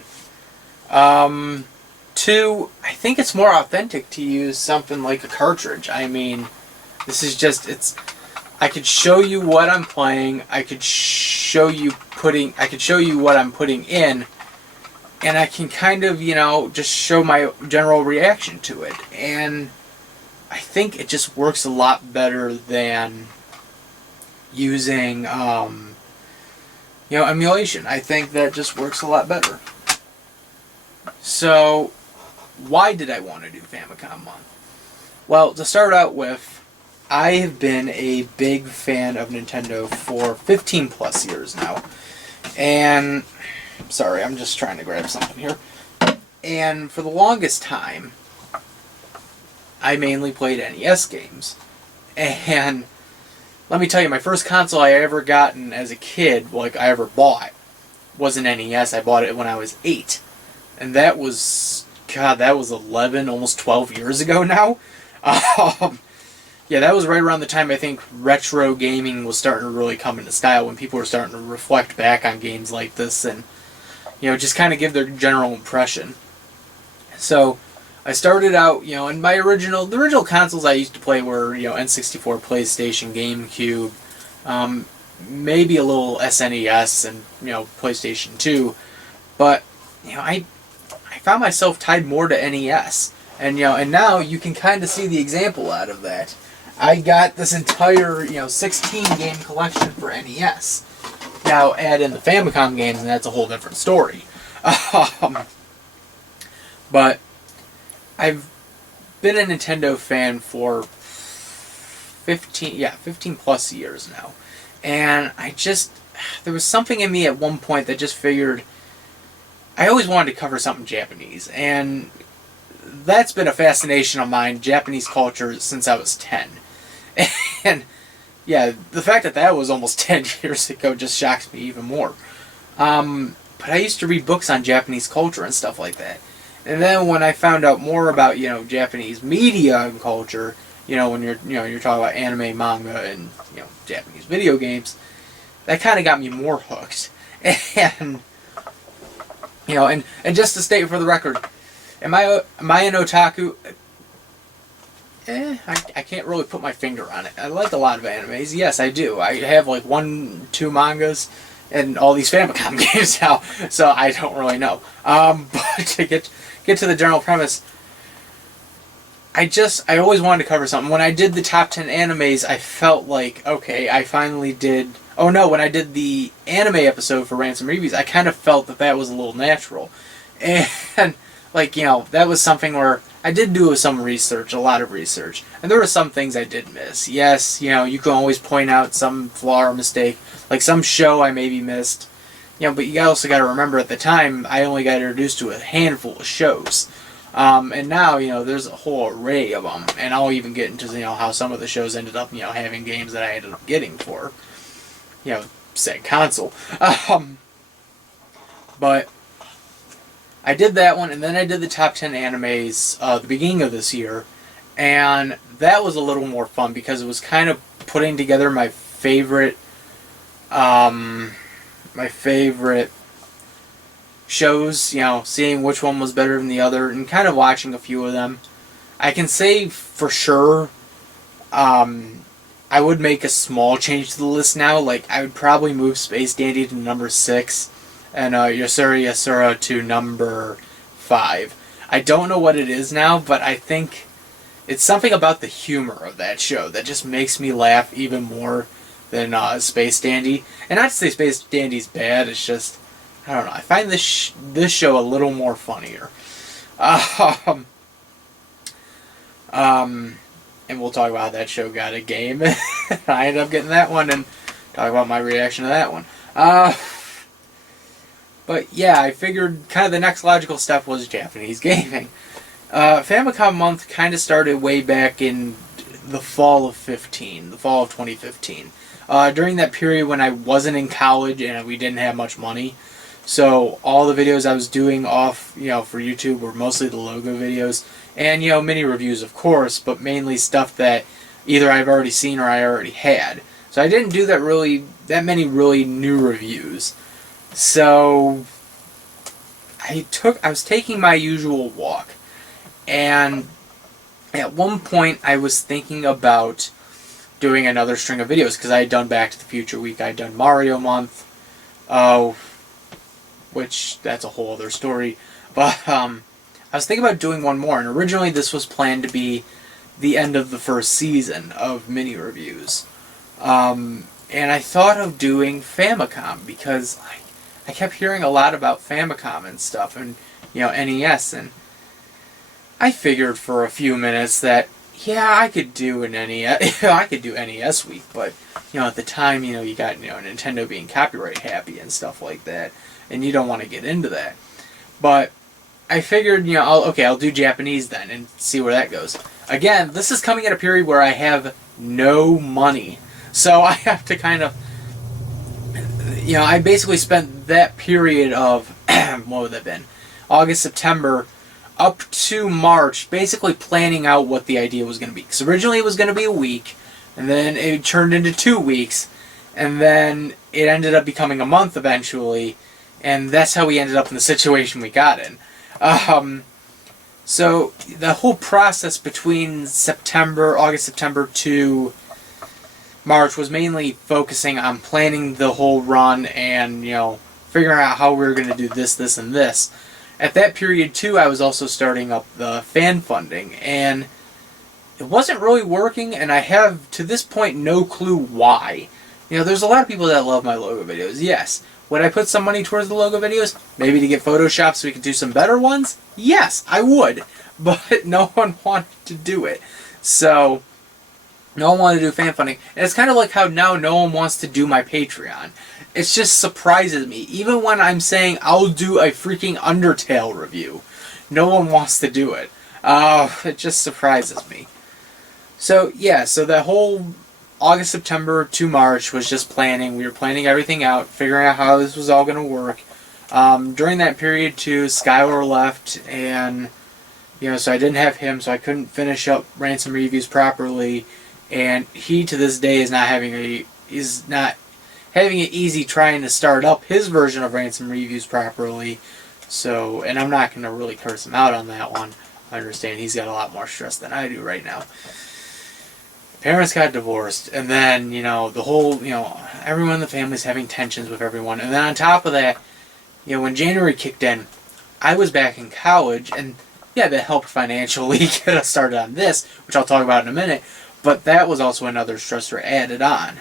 Two, I think it's more authentic to use something like a cartridge. I mean, this is just, I could show you what I'm playing, I could show you what I'm putting in, and I can kind of, just show my general reaction to it. And I think it just works a lot better than using, emulation. I think that just works a lot better. So, why did I want to do Famicom Month? Well, to start out with, I have been a big fan of Nintendo for 15 plus years now. And, sorry, I'm just trying to grab something here. And for the longest time, I mainly played NES games. And let me tell you, my first console I ever gotten as a kid, like I ever bought, was an NES. I bought it when I was 8. And that was, God, that was 11, almost 12 years ago now. Yeah, that was right around the time I think retro gaming was starting to really come into style, when people were starting to reflect back on games like this and, just kind of give their general impression. So, I started out, and the original consoles I used to play were, N64, PlayStation, GameCube, maybe a little SNES and, PlayStation 2. But, I found myself tied more to NES. And, and now you can kind of see the example out of that. I got this entire, 16-game collection for NES. Now, add in the Famicom games, and that's a whole different story. But I've been a Nintendo fan for 15 plus years now. And there was something in me at one point that just figured I always wanted to cover something Japanese. And that's been a fascination of mine, Japanese culture, since I was 10. And yeah, the fact that that was almost 10 years ago just shocks me even more. But I used to read books on Japanese culture and stuff like that. And then when I found out more about, Japanese media and culture, when you're talking about anime, manga, and, Japanese video games, that kind of got me more hooked. And, and just to state for the record, am I an otaku? I can't really put my finger on it. I like a lot of animes. Yes, I do. I have like 1-2 mangas and all these Famicom games now, so I don't really know. But to get to the general premise, I always wanted to cover something. When I did the top 10 animes, I felt like, okay, I finally did... Oh no, when I did the anime episode for Ransom Reviews, I kind of felt that was a little natural. And, that was something where I did do some research, a lot of research. And there were some things I did miss. Yes, you can always point out some flaw or mistake. Like some show I maybe missed. But you also got to remember at the time, I only got introduced to a handful of shows. And now, there's a whole array of them. And I'll even get into, how some of the shows ended up, having games that I ended up getting for, said console. But I did that one, and then I did the top 10 animes the beginning of this year. And that was a little more fun because it was kind of putting together my favorite shows, seeing which one was better than the other, and kind of watching a few of them. I can say for sure, I would make a small change to the list now. Like, I would probably move Space Dandy to number 6, and Yasura Yasura to number 5. I don't know what it is now, but I think it's something about the humor of that show that just makes me laugh even more than Space Dandy. And not to say Space Dandy's bad, it's just, I don't know, I find this show a little more funnier. And we'll talk about how that show got a game. I ended up getting that one and talk about my reaction to that one. But yeah, I figured kind of the next logical step was Japanese gaming. Famicom Month kind of started way back in the fall of 2015. During that period when I wasn't in college and we didn't have much money. So all the videos I was doing off, for YouTube were mostly the logo videos. And, mini reviews, of course, but mainly stuff that either I've already seen or I already had. So I didn't do that many really new reviews. So I was taking my usual walk. And at one point I was thinking about doing another string of videos because I had done Back to the Future Week, I had done Mario Month, which that's a whole other story. But I was thinking about doing one more, and originally this was planned to be the end of the first season of mini reviews. And I thought of doing Famicom because I kept hearing a lot about Famicom and stuff, and NES, and I figured for a few minutes that I could do an NES. I could do NES week, but at the time, you got Nintendo being copyright happy and stuff like that, and you don't want to get into that. But I figured, I'll do Japanese then and see where that goes. Again, this is coming at a period where I have no money, so I have to kind of, I basically spent that period of what would that have been? August, September, up to March, basically planning out what the idea was going to be. Because originally it was going to be a week, and then it turned into 2 weeks, and then it ended up becoming a month eventually, and that's how we ended up in the situation we got in. So the whole process between August, September to March was mainly focusing on planning the whole run and, figuring out how we were going to do this, and this. At that period, too, I was also starting up the fan funding, and it wasn't really working, and I have, to this point, no clue why. There's a lot of people that love my logo videos, yes. Would I put some money towards the logo videos? Maybe to get Photoshop so we could do some better ones? Yes, I would. But no one wanted to do it. So No one wanted to do fan funding. And it's kind of like how now no one wants to do my Patreon. It just surprises me. Even when I'm saying I'll do a freaking Undertale review, no one wants to do it. It just surprises me. So, yeah, so that whole August, September to March was just planning. We were planning everything out, figuring out how this was all going to work. During that period, too, Skylar left, and, so I didn't have him, so I couldn't finish up Ransom Reviews properly. And he, to this day, is not having it easy trying to start up his version of Ransom Reviews properly. So, and I'm not going to really curse him out on that one. I understand he's got a lot more stress than I do right now. Parents got divorced, and then, the whole, everyone in the family's having tensions with everyone. And then on top of that, when January kicked in, I was back in college, and yeah, that helped financially get us started on this, which I'll talk about in a minute. But that was also another stressor added on.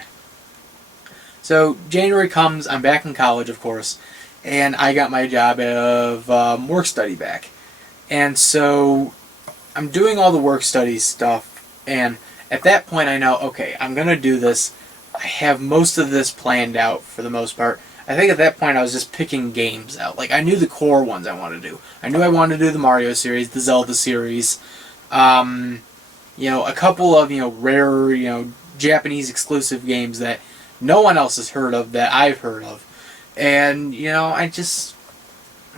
So January comes, I'm back in college, of course, and I got my job of work study back. And so I'm doing all the work study stuff, and at that point I know, okay, I'm going to do this. I have most of this planned out for the most part. I think at that point I was just picking games out. Like, I knew the core ones I wanted to do. I knew I wanted to do the Mario series, the Zelda series, a couple of, rare, Japanese exclusive games that no one else has heard of that I've heard of. And, I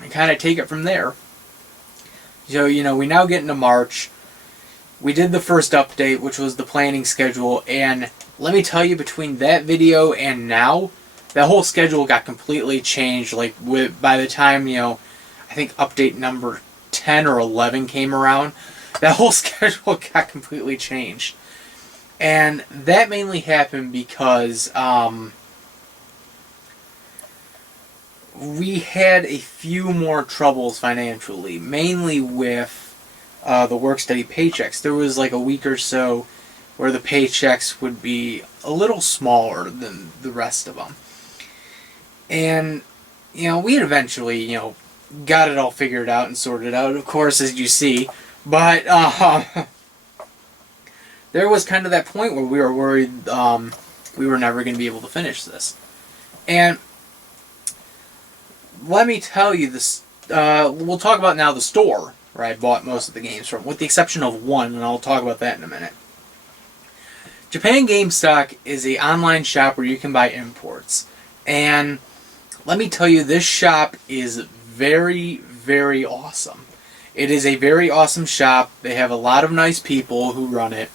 kind of take it from there. So, we now get into March. We did the first update, which was the planning schedule, and let me tell you, between that video and now, that whole schedule got completely changed. Like, by the time, I think update number 10 or 11 came around, that whole schedule got completely changed. And that mainly happened because we had a few more troubles financially, mainly with the work-study paychecks. There was like a week or so where the paychecks would be a little smaller than the rest of them. And, we had eventually, got it all figured out and sorted out, of course, as you see. But there was kind of that point where we were worried we were never going to be able to finish this. And let me tell you this. We'll talk about now the store where I bought most of the games from, with the exception of one, and I'll talk about that in a minute. Japan GameStock is an online shop where you can buy imports. And let me tell you, this shop is very, very awesome. It is a very awesome shop. They have a lot of nice people who run it.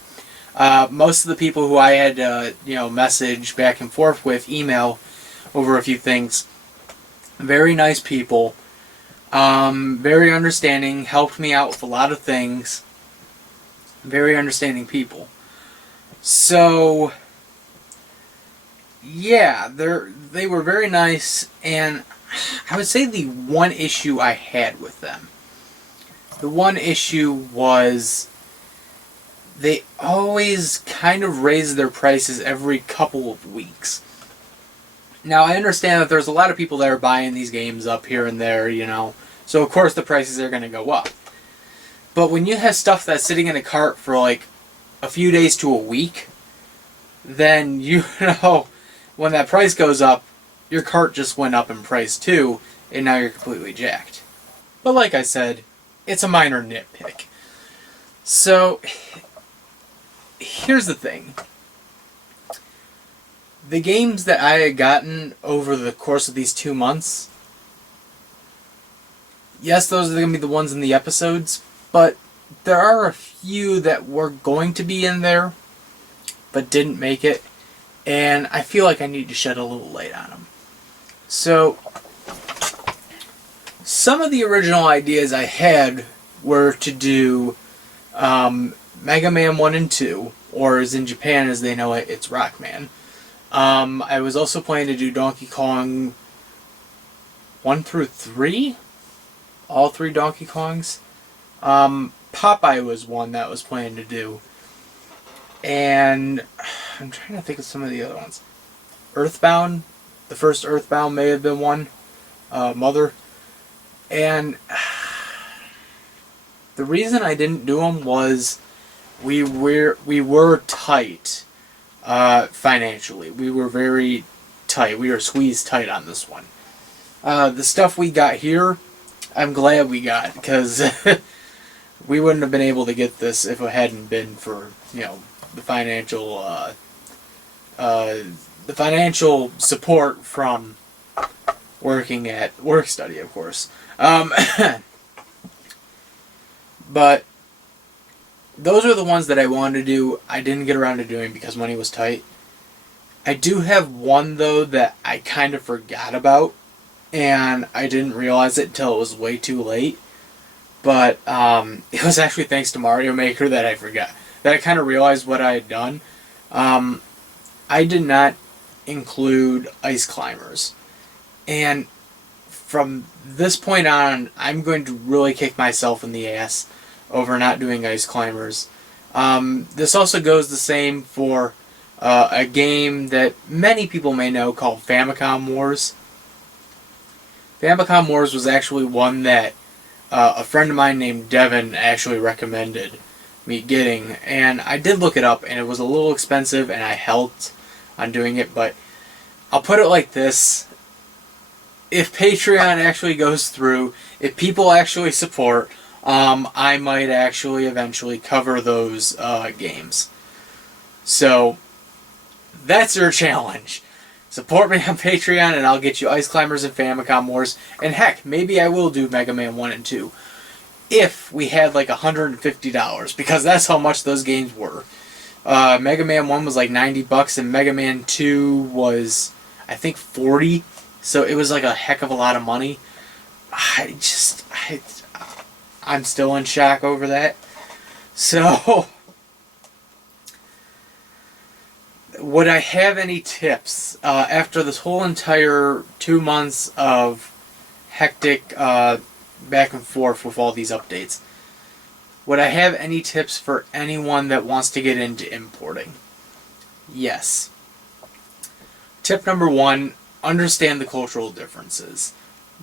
Most of the people who I had message back and forth with, email over a few things, very nice people, very understanding, helped me out with a lot of things, very understanding people. So, yeah, they were very nice, and I would say the one issue I had with them, the one issue was they always kind of raise their prices every couple of weeks. Now, I understand that there's a lot of people that are buying these games up here and there, so of course the prices are going to go up. But when you have stuff that's sitting in a cart for like a few days to a week, then when that price goes up, your cart just went up in price too, and now you're completely jacked. But like I said, it's a minor nitpick. So, here's the thing. The games that I had gotten over the course of these 2 months, yes, those are going to be the ones in the episodes, but there are a few that were going to be in there, but didn't make it, and I feel like I need to shed a little light on them. So, some of the original ideas I had were to do Mega Man 1 and 2, or as in Japan as they know it, it's Rockman. I was also planning to do Donkey Kong 1 through 3? All 3 Donkey Kongs. Popeye was one that was planned to do. And I'm trying to think of some of the other ones. Earthbound. The first Earthbound may have been one. Mother. And the reason I didn't do them was we were tight financially. We were very tight. We were squeezed tight on this one. The stuff we got here, I'm glad we got, because we wouldn't have been able to get this if it hadn't been for, the financial support from working at work study, of course. But those are the ones that I wanted to do. I didn't get around to doing because money was tight. I do have one, though, that I kind of forgot about, and I didn't realize it until it was way too late. But it was actually thanks to Mario Maker that I forgot. That I kind of realized what I had done. I did not include ice climbers. And from this point on, I'm going to really kick myself in the ass over not doing ice climbers. This also goes the same for a game that many people may know called Famicom Wars. Famicom Wars was actually one that a friend of mine named Devin actually recommended me getting, and I did look it up, and it was a little expensive, and I helped on doing it, but I'll put it like this. If Patreon actually goes through, if people actually support, I might actually eventually cover those games. So, that's your challenge. Support me on Patreon and I'll get you Ice Climbers and Famicom Wars. And heck, maybe I will do Mega Man 1 and 2. If we had like $150, because that's how much those games were. Mega Man 1 was like $90 and Mega Man 2 was, I think, $40. So it was like a heck of a lot of money. I'm still in shock over that. So, would I have any tips after this whole entire 2 months of hectic back and forth with all these updates? Would I have any tips for anyone that wants to get into importing? Yes. Tip number 1, understand the cultural differences,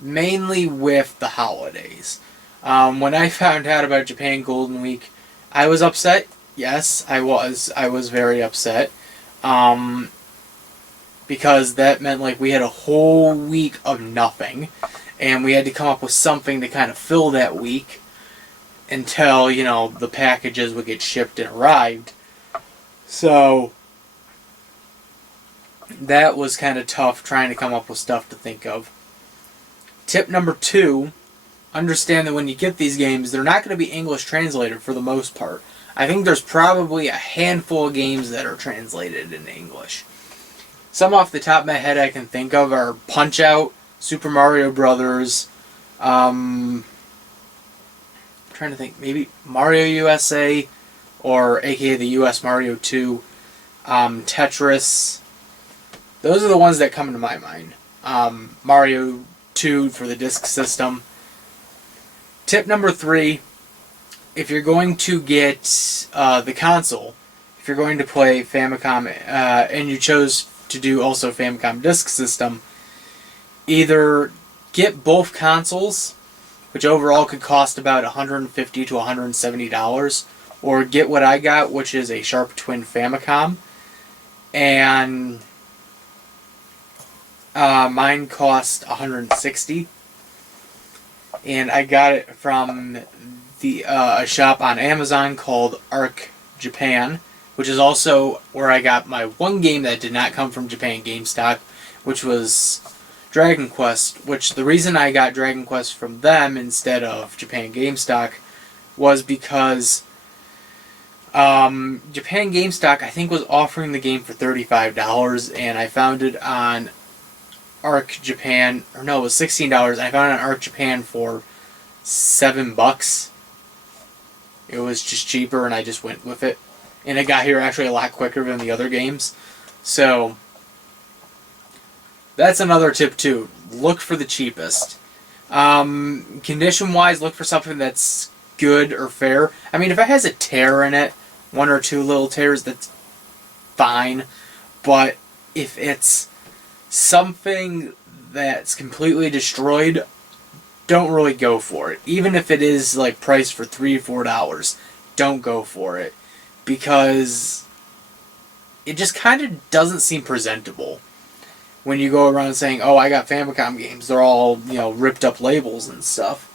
mainly with the holidays. When I found out about Japan Golden Week, I was upset. Yes, I was. I was very upset. Because that meant like we had a whole week of nothing, and we had to come up with something to kind of fill that week until, the packages would get shipped and arrived. So that was kind of tough trying to come up with stuff to think of. Tip number 2, understand that when you get these games, they're not going to be English translated for the most part. I think there's probably a handful of games that are translated into English. Some off the top of my head I can think of are Punch-Out!, Super Mario Brothers, I'm trying to think, maybe Mario USA, or aka the US Mario 2, Tetris. Those are the ones that come to my mind. Mario 2 for the disk system. Tip number 3, if you're going to get the console, if you're going to play Famicom, and you chose to do also Famicom Disk System, either get both consoles, which overall could cost about $150 to $170, or get what I got, which is a Sharp Twin Famicom, and mine cost $160, and I got it from a shop on Amazon called Arc Japan, which is also where I got my one game that did not come from Japan GameStop, which was Dragon Quest, which the reason I got Dragon Quest from them instead of Japan GameStop was because Japan GameStop, I think, was offering the game for $35, and I found it on Arc Japan, or no, it was $16, and I found it on Arc Japan for $7. It was just cheaper, and I just went with it. And it got here actually a lot quicker than the other games. So, that's another tip too. Look for the cheapest. Condition-wise, look for something that's good or fair. I mean, if it has a tear in it, 1 or 2 little tears, that's fine. But if it's something that's completely destroyed, don't really go for it. Even if it is like priced for $3 or $4, don't go for it. because it just kind of doesn't seem presentable when you go around saying, oh, I got Famicom games. They're all, ripped up labels and stuff.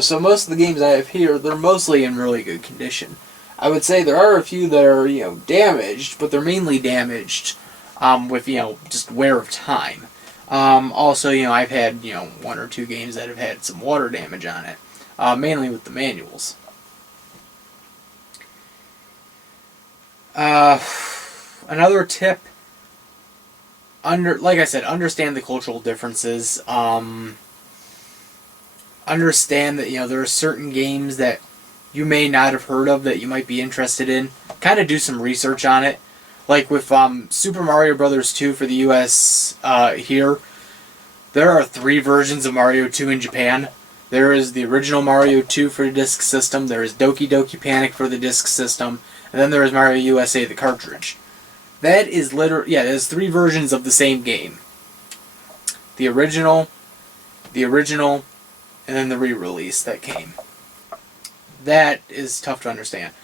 So most of the games I have here, they're mostly in really good condition. I would say there are a few that are, damaged, but they're mainly damaged with, just wear of time. Also, I've had, one or two games that have had some water damage on it, mainly with the manuals. Another tip, like I said, understand the cultural differences. Understand that, there are certain games that you may not have heard of that you might be interested in. Kind of do some research on it. Like with Super Mario Bros. 2 for the US here, there are 3 versions of Mario 2 in Japan. There is the original Mario 2 for the Disk System, there is Doki Doki Panic for the Disk System, and then there is Mario USA, the cartridge. That is there's 3 versions of the same game. The original, and then the re-release that came. That is tough to understand.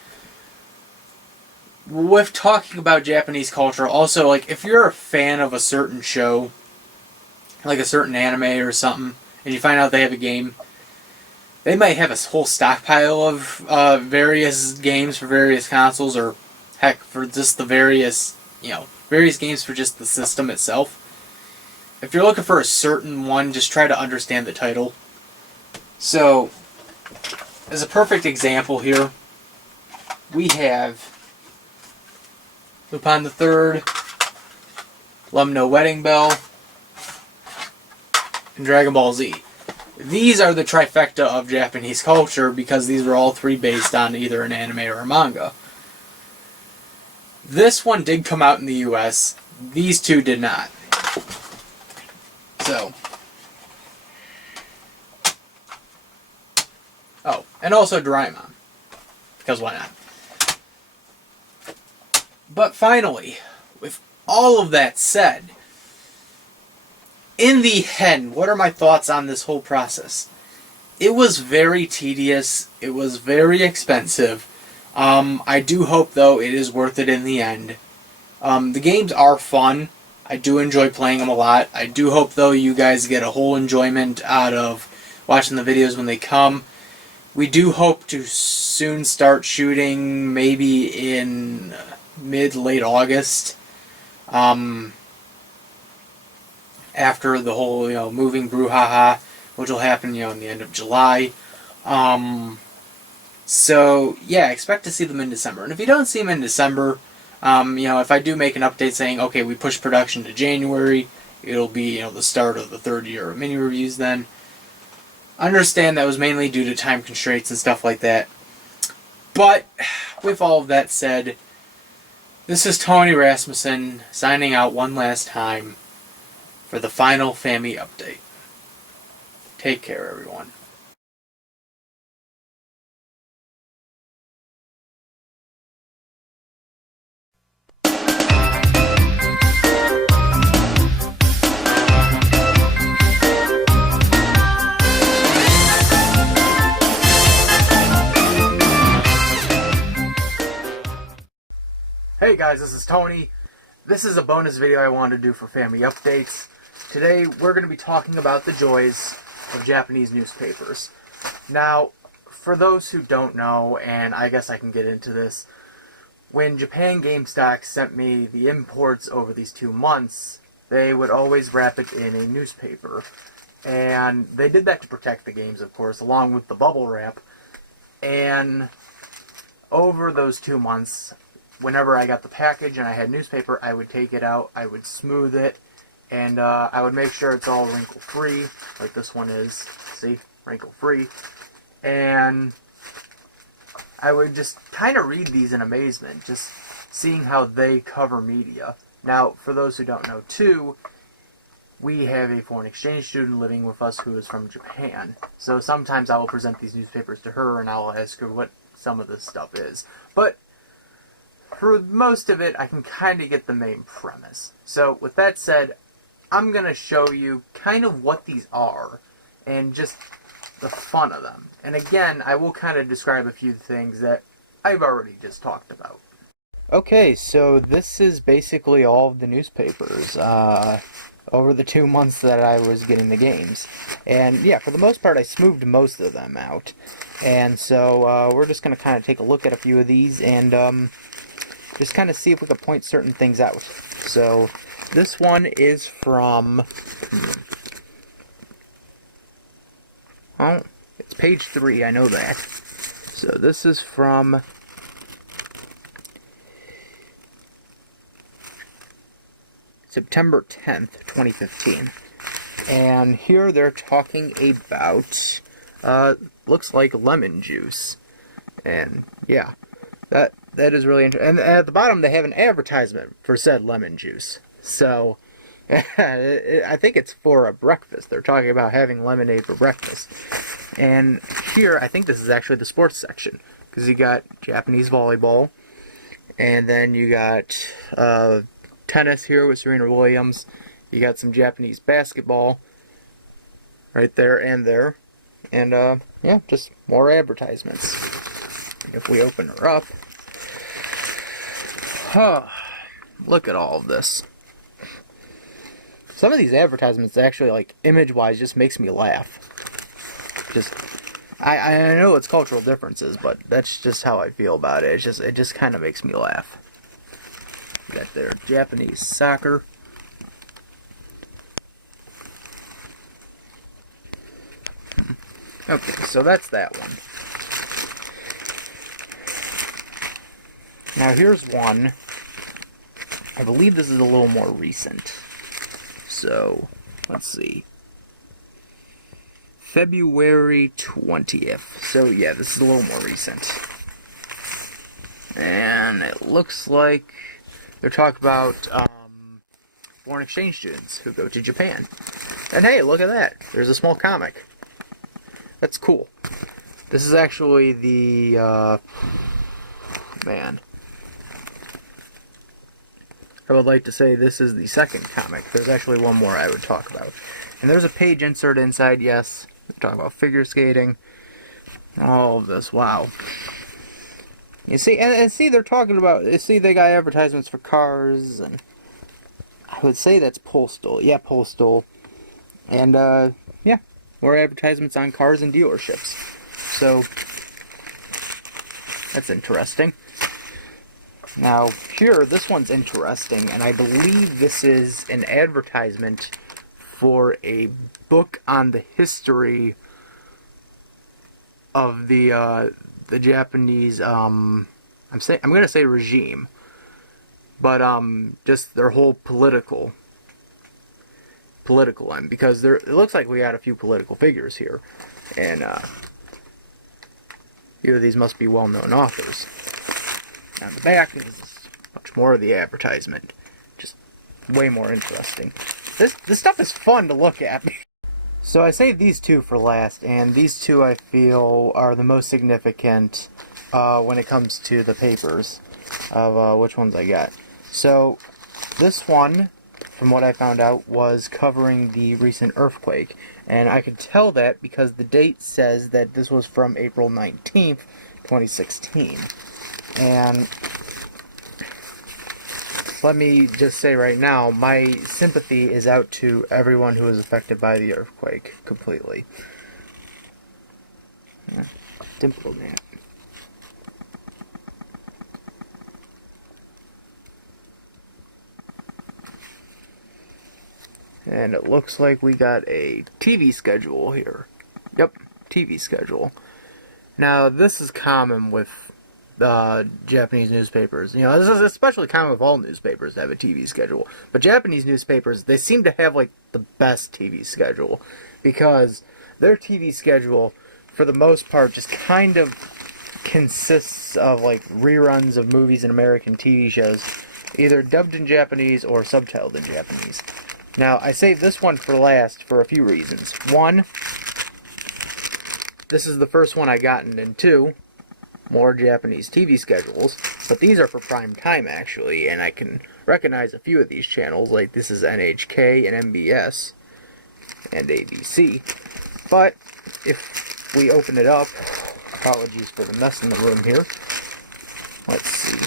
With talking about Japanese culture, also, like, if you're a fan of a certain show, like a certain anime or something, and you find out they have a game, they might have a whole stockpile of various games for various consoles, or heck, for just the various games for just the system itself. If you're looking for a certain one, just try to understand the title. So, as a perfect example here, we have Lupin the Third, Lumno Wedding Bell, and Dragon Ball Z. These are the trifecta of Japanese culture because these were all 3 based on either an anime or a manga. This one did come out in the US. These 2 did not. So. Oh, and also Doraemon. Because why not? But finally, with all of that said, in the end, what are my thoughts on this whole process? It was very tedious. It was very expensive. I do hope, though, it is worth it in the end. The games are fun. I do enjoy playing them a lot. I do hope, though, you guys get a whole enjoyment out of watching the videos when they come. We do hope to soon start shooting, maybe in mid-late August. After the whole, moving brouhaha, which will happen, in the end of July. So, yeah, expect to see them in December. And if you don't see them in December, if I do make an update saying, okay, we push production to January, it'll be, the start of the 3rd year of mini reviews then. Understand that was mainly due to time constraints and stuff like that. But, with all of that said, this is Tony Rasmussen signing out one last time for the final Fami-Update. Take care, everyone. Hey guys, this is Tony. This is a bonus video I wanted to do for Fami-Updates. Today we're going to be talking about the joys of Japanese newspapers. Now, for those who don't know, and I guess I can get into this, when Japan GameStock sent me the imports over these 2 months, they would always wrap it in a newspaper. And they did that to protect the games, of course, along with the bubble wrap. And over those 2 months, whenever I got the package and I had newspaper, I would take it out, I would smooth it, and I would make sure it's all wrinkle-free, like this one is. See? Wrinkle-free. And I would just kind of read these in amazement, just seeing how they cover media. Now, for those who don't know, too, we have a foreign exchange student living with us who is from Japan. So sometimes I will present these newspapers to her and I will ask her what some of this stuff is. But for most of it, I can kind of get the main premise. So, with that said, I'm going to show you kind of what these are, and just the fun of them. And again, I will kind of describe a few things that I've already just talked about. Okay, so this is basically all of the newspapers over the 2 months that I was getting the games. And yeah, for the most part, I smoothed most of them out. And so we're just going to kind of take a look at a few of these and just kind of see if we can point certain things out. So this one is from... Oh, it's page 3, I know that. So this is from... September 10th, 2015. And here they're talking about, looks like lemon juice. And yeah, that is really interesting. And at the bottom they have an advertisement for said lemon juice. So, I think it's for a breakfast. They're talking about having lemonade for breakfast. And here, I think this is actually the sports section. Because you got Japanese volleyball. And then you got, tennis here with Serena Williams. You got some Japanese basketball right there and there. And, yeah, just more advertisements. If we open her up. Look at all of this. Some of these advertisements actually, like, image-wise, just makes me laugh. Just, I know it's cultural differences, but that's just how I feel about it. It just kind of makes me laugh. Got their Japanese soccer. Okay, so that's that one. Now here's one. I believe this is a little more recent. So, let's see. February 20th. So yeah, this is a little more recent. And it looks like they're talking about foreign exchange students who go to Japan. And hey, look at that. There's a small comic. That's cool. This is actually the, man. I would like to say this is the second comic. There's actually one more I would talk about. And there's a page insert inside, yes. They're talking about figure skating. All of this, wow. You see, and see, they're talking about, you see, they got advertisements for cars, and I would say that's Postal. Yeah, Postal. And, yeah, more advertisements on cars and dealerships. So, that's interesting. Now, here, this one's interesting, and I believe this is an advertisement for a book on the history of the Japanese, I'm gonna say regime, but just their whole political end, because it looks like we got a few political figures here, and either of these must be well-known authors. On the back is much more of the advertisement, just way more interesting. This stuff is fun to look at. So I saved these two for last, and these two I feel are the most significant when it comes to the papers of which ones I got. So this one, from what I found out, was covering the recent earthquake, and I could tell that because the date says that this was from April 19th, 2016. And let me just say right now, my sympathy is out to everyone who was affected by the earthquake completely. Yeah, dimple man. And it looks like we got a TV schedule here. Yep, TV schedule. Now, this is common with Japanese newspapers. You know, this is especially common with all newspapers to have a TV schedule. But Japanese newspapers, they seem to have, like, the best TV schedule. Because their TV schedule, for the most part, just kind of consists of, like, reruns of movies and American TV shows, either dubbed in Japanese or subtitled in Japanese. Now, I saved this one for last for a few reasons. One, this is the first one I gotten, and two, more Japanese TV schedules, but these are for prime time actually, and I can recognize a few of these channels, like this is NHK and MBS and ABC. But if we open it up, apologies for the mess in the room here, let's see.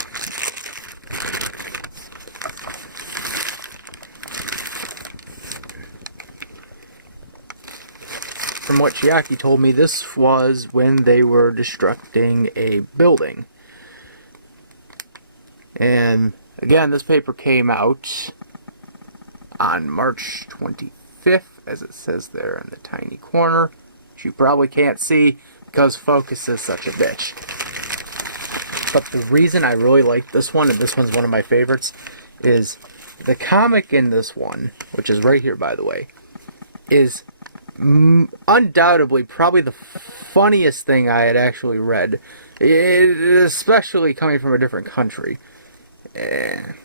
from what Chiaki told me, this was when they were destructing a building. And again, this paper came out on March 25th, as it says there in the tiny corner, which you probably can't see because focus is such a bitch. But the reason I really like this one, and this one's one of my favorites, is the comic in this one, which is right here, by the way, is undoubtedly probably the funniest thing I had actually read, especially coming from a different country. And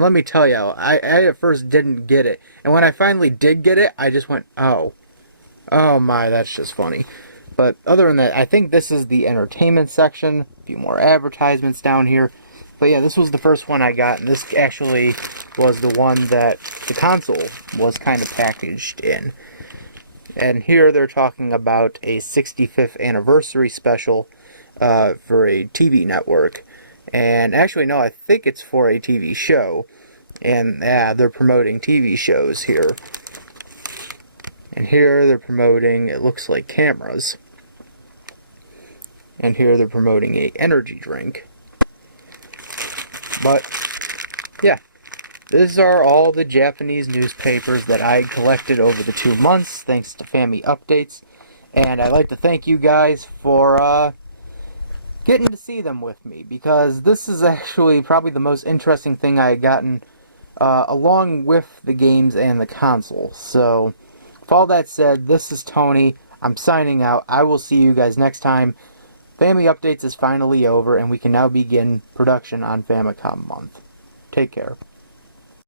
let me tell you, I at first didn't get it, and when I finally did get it, I just went, oh my, that's just funny. But other than that, I think this is the entertainment section. A few more advertisements down here. But yeah, this was the first one I got, and this actually was the one that the console was kind of packaged in. And here they're talking about a 65th anniversary special for a TV network. And actually, no, I think it's for a TV show. And yeah, they're promoting TV shows here. And here they're promoting, it looks like, cameras. And here they're promoting a energy drink. But, yeah. These are all the Japanese newspapers that I collected over the 2 months, thanks to Fami-Updates. And I'd like to thank you guys for getting to see them with me, because this is actually probably the most interesting thing I had gotten, along with the games and the console. So, with all that said, this is Tony. I'm signing out. I will see you guys next time. Fami-Updates is finally over, and we can now begin production on Famicom Month. Take care.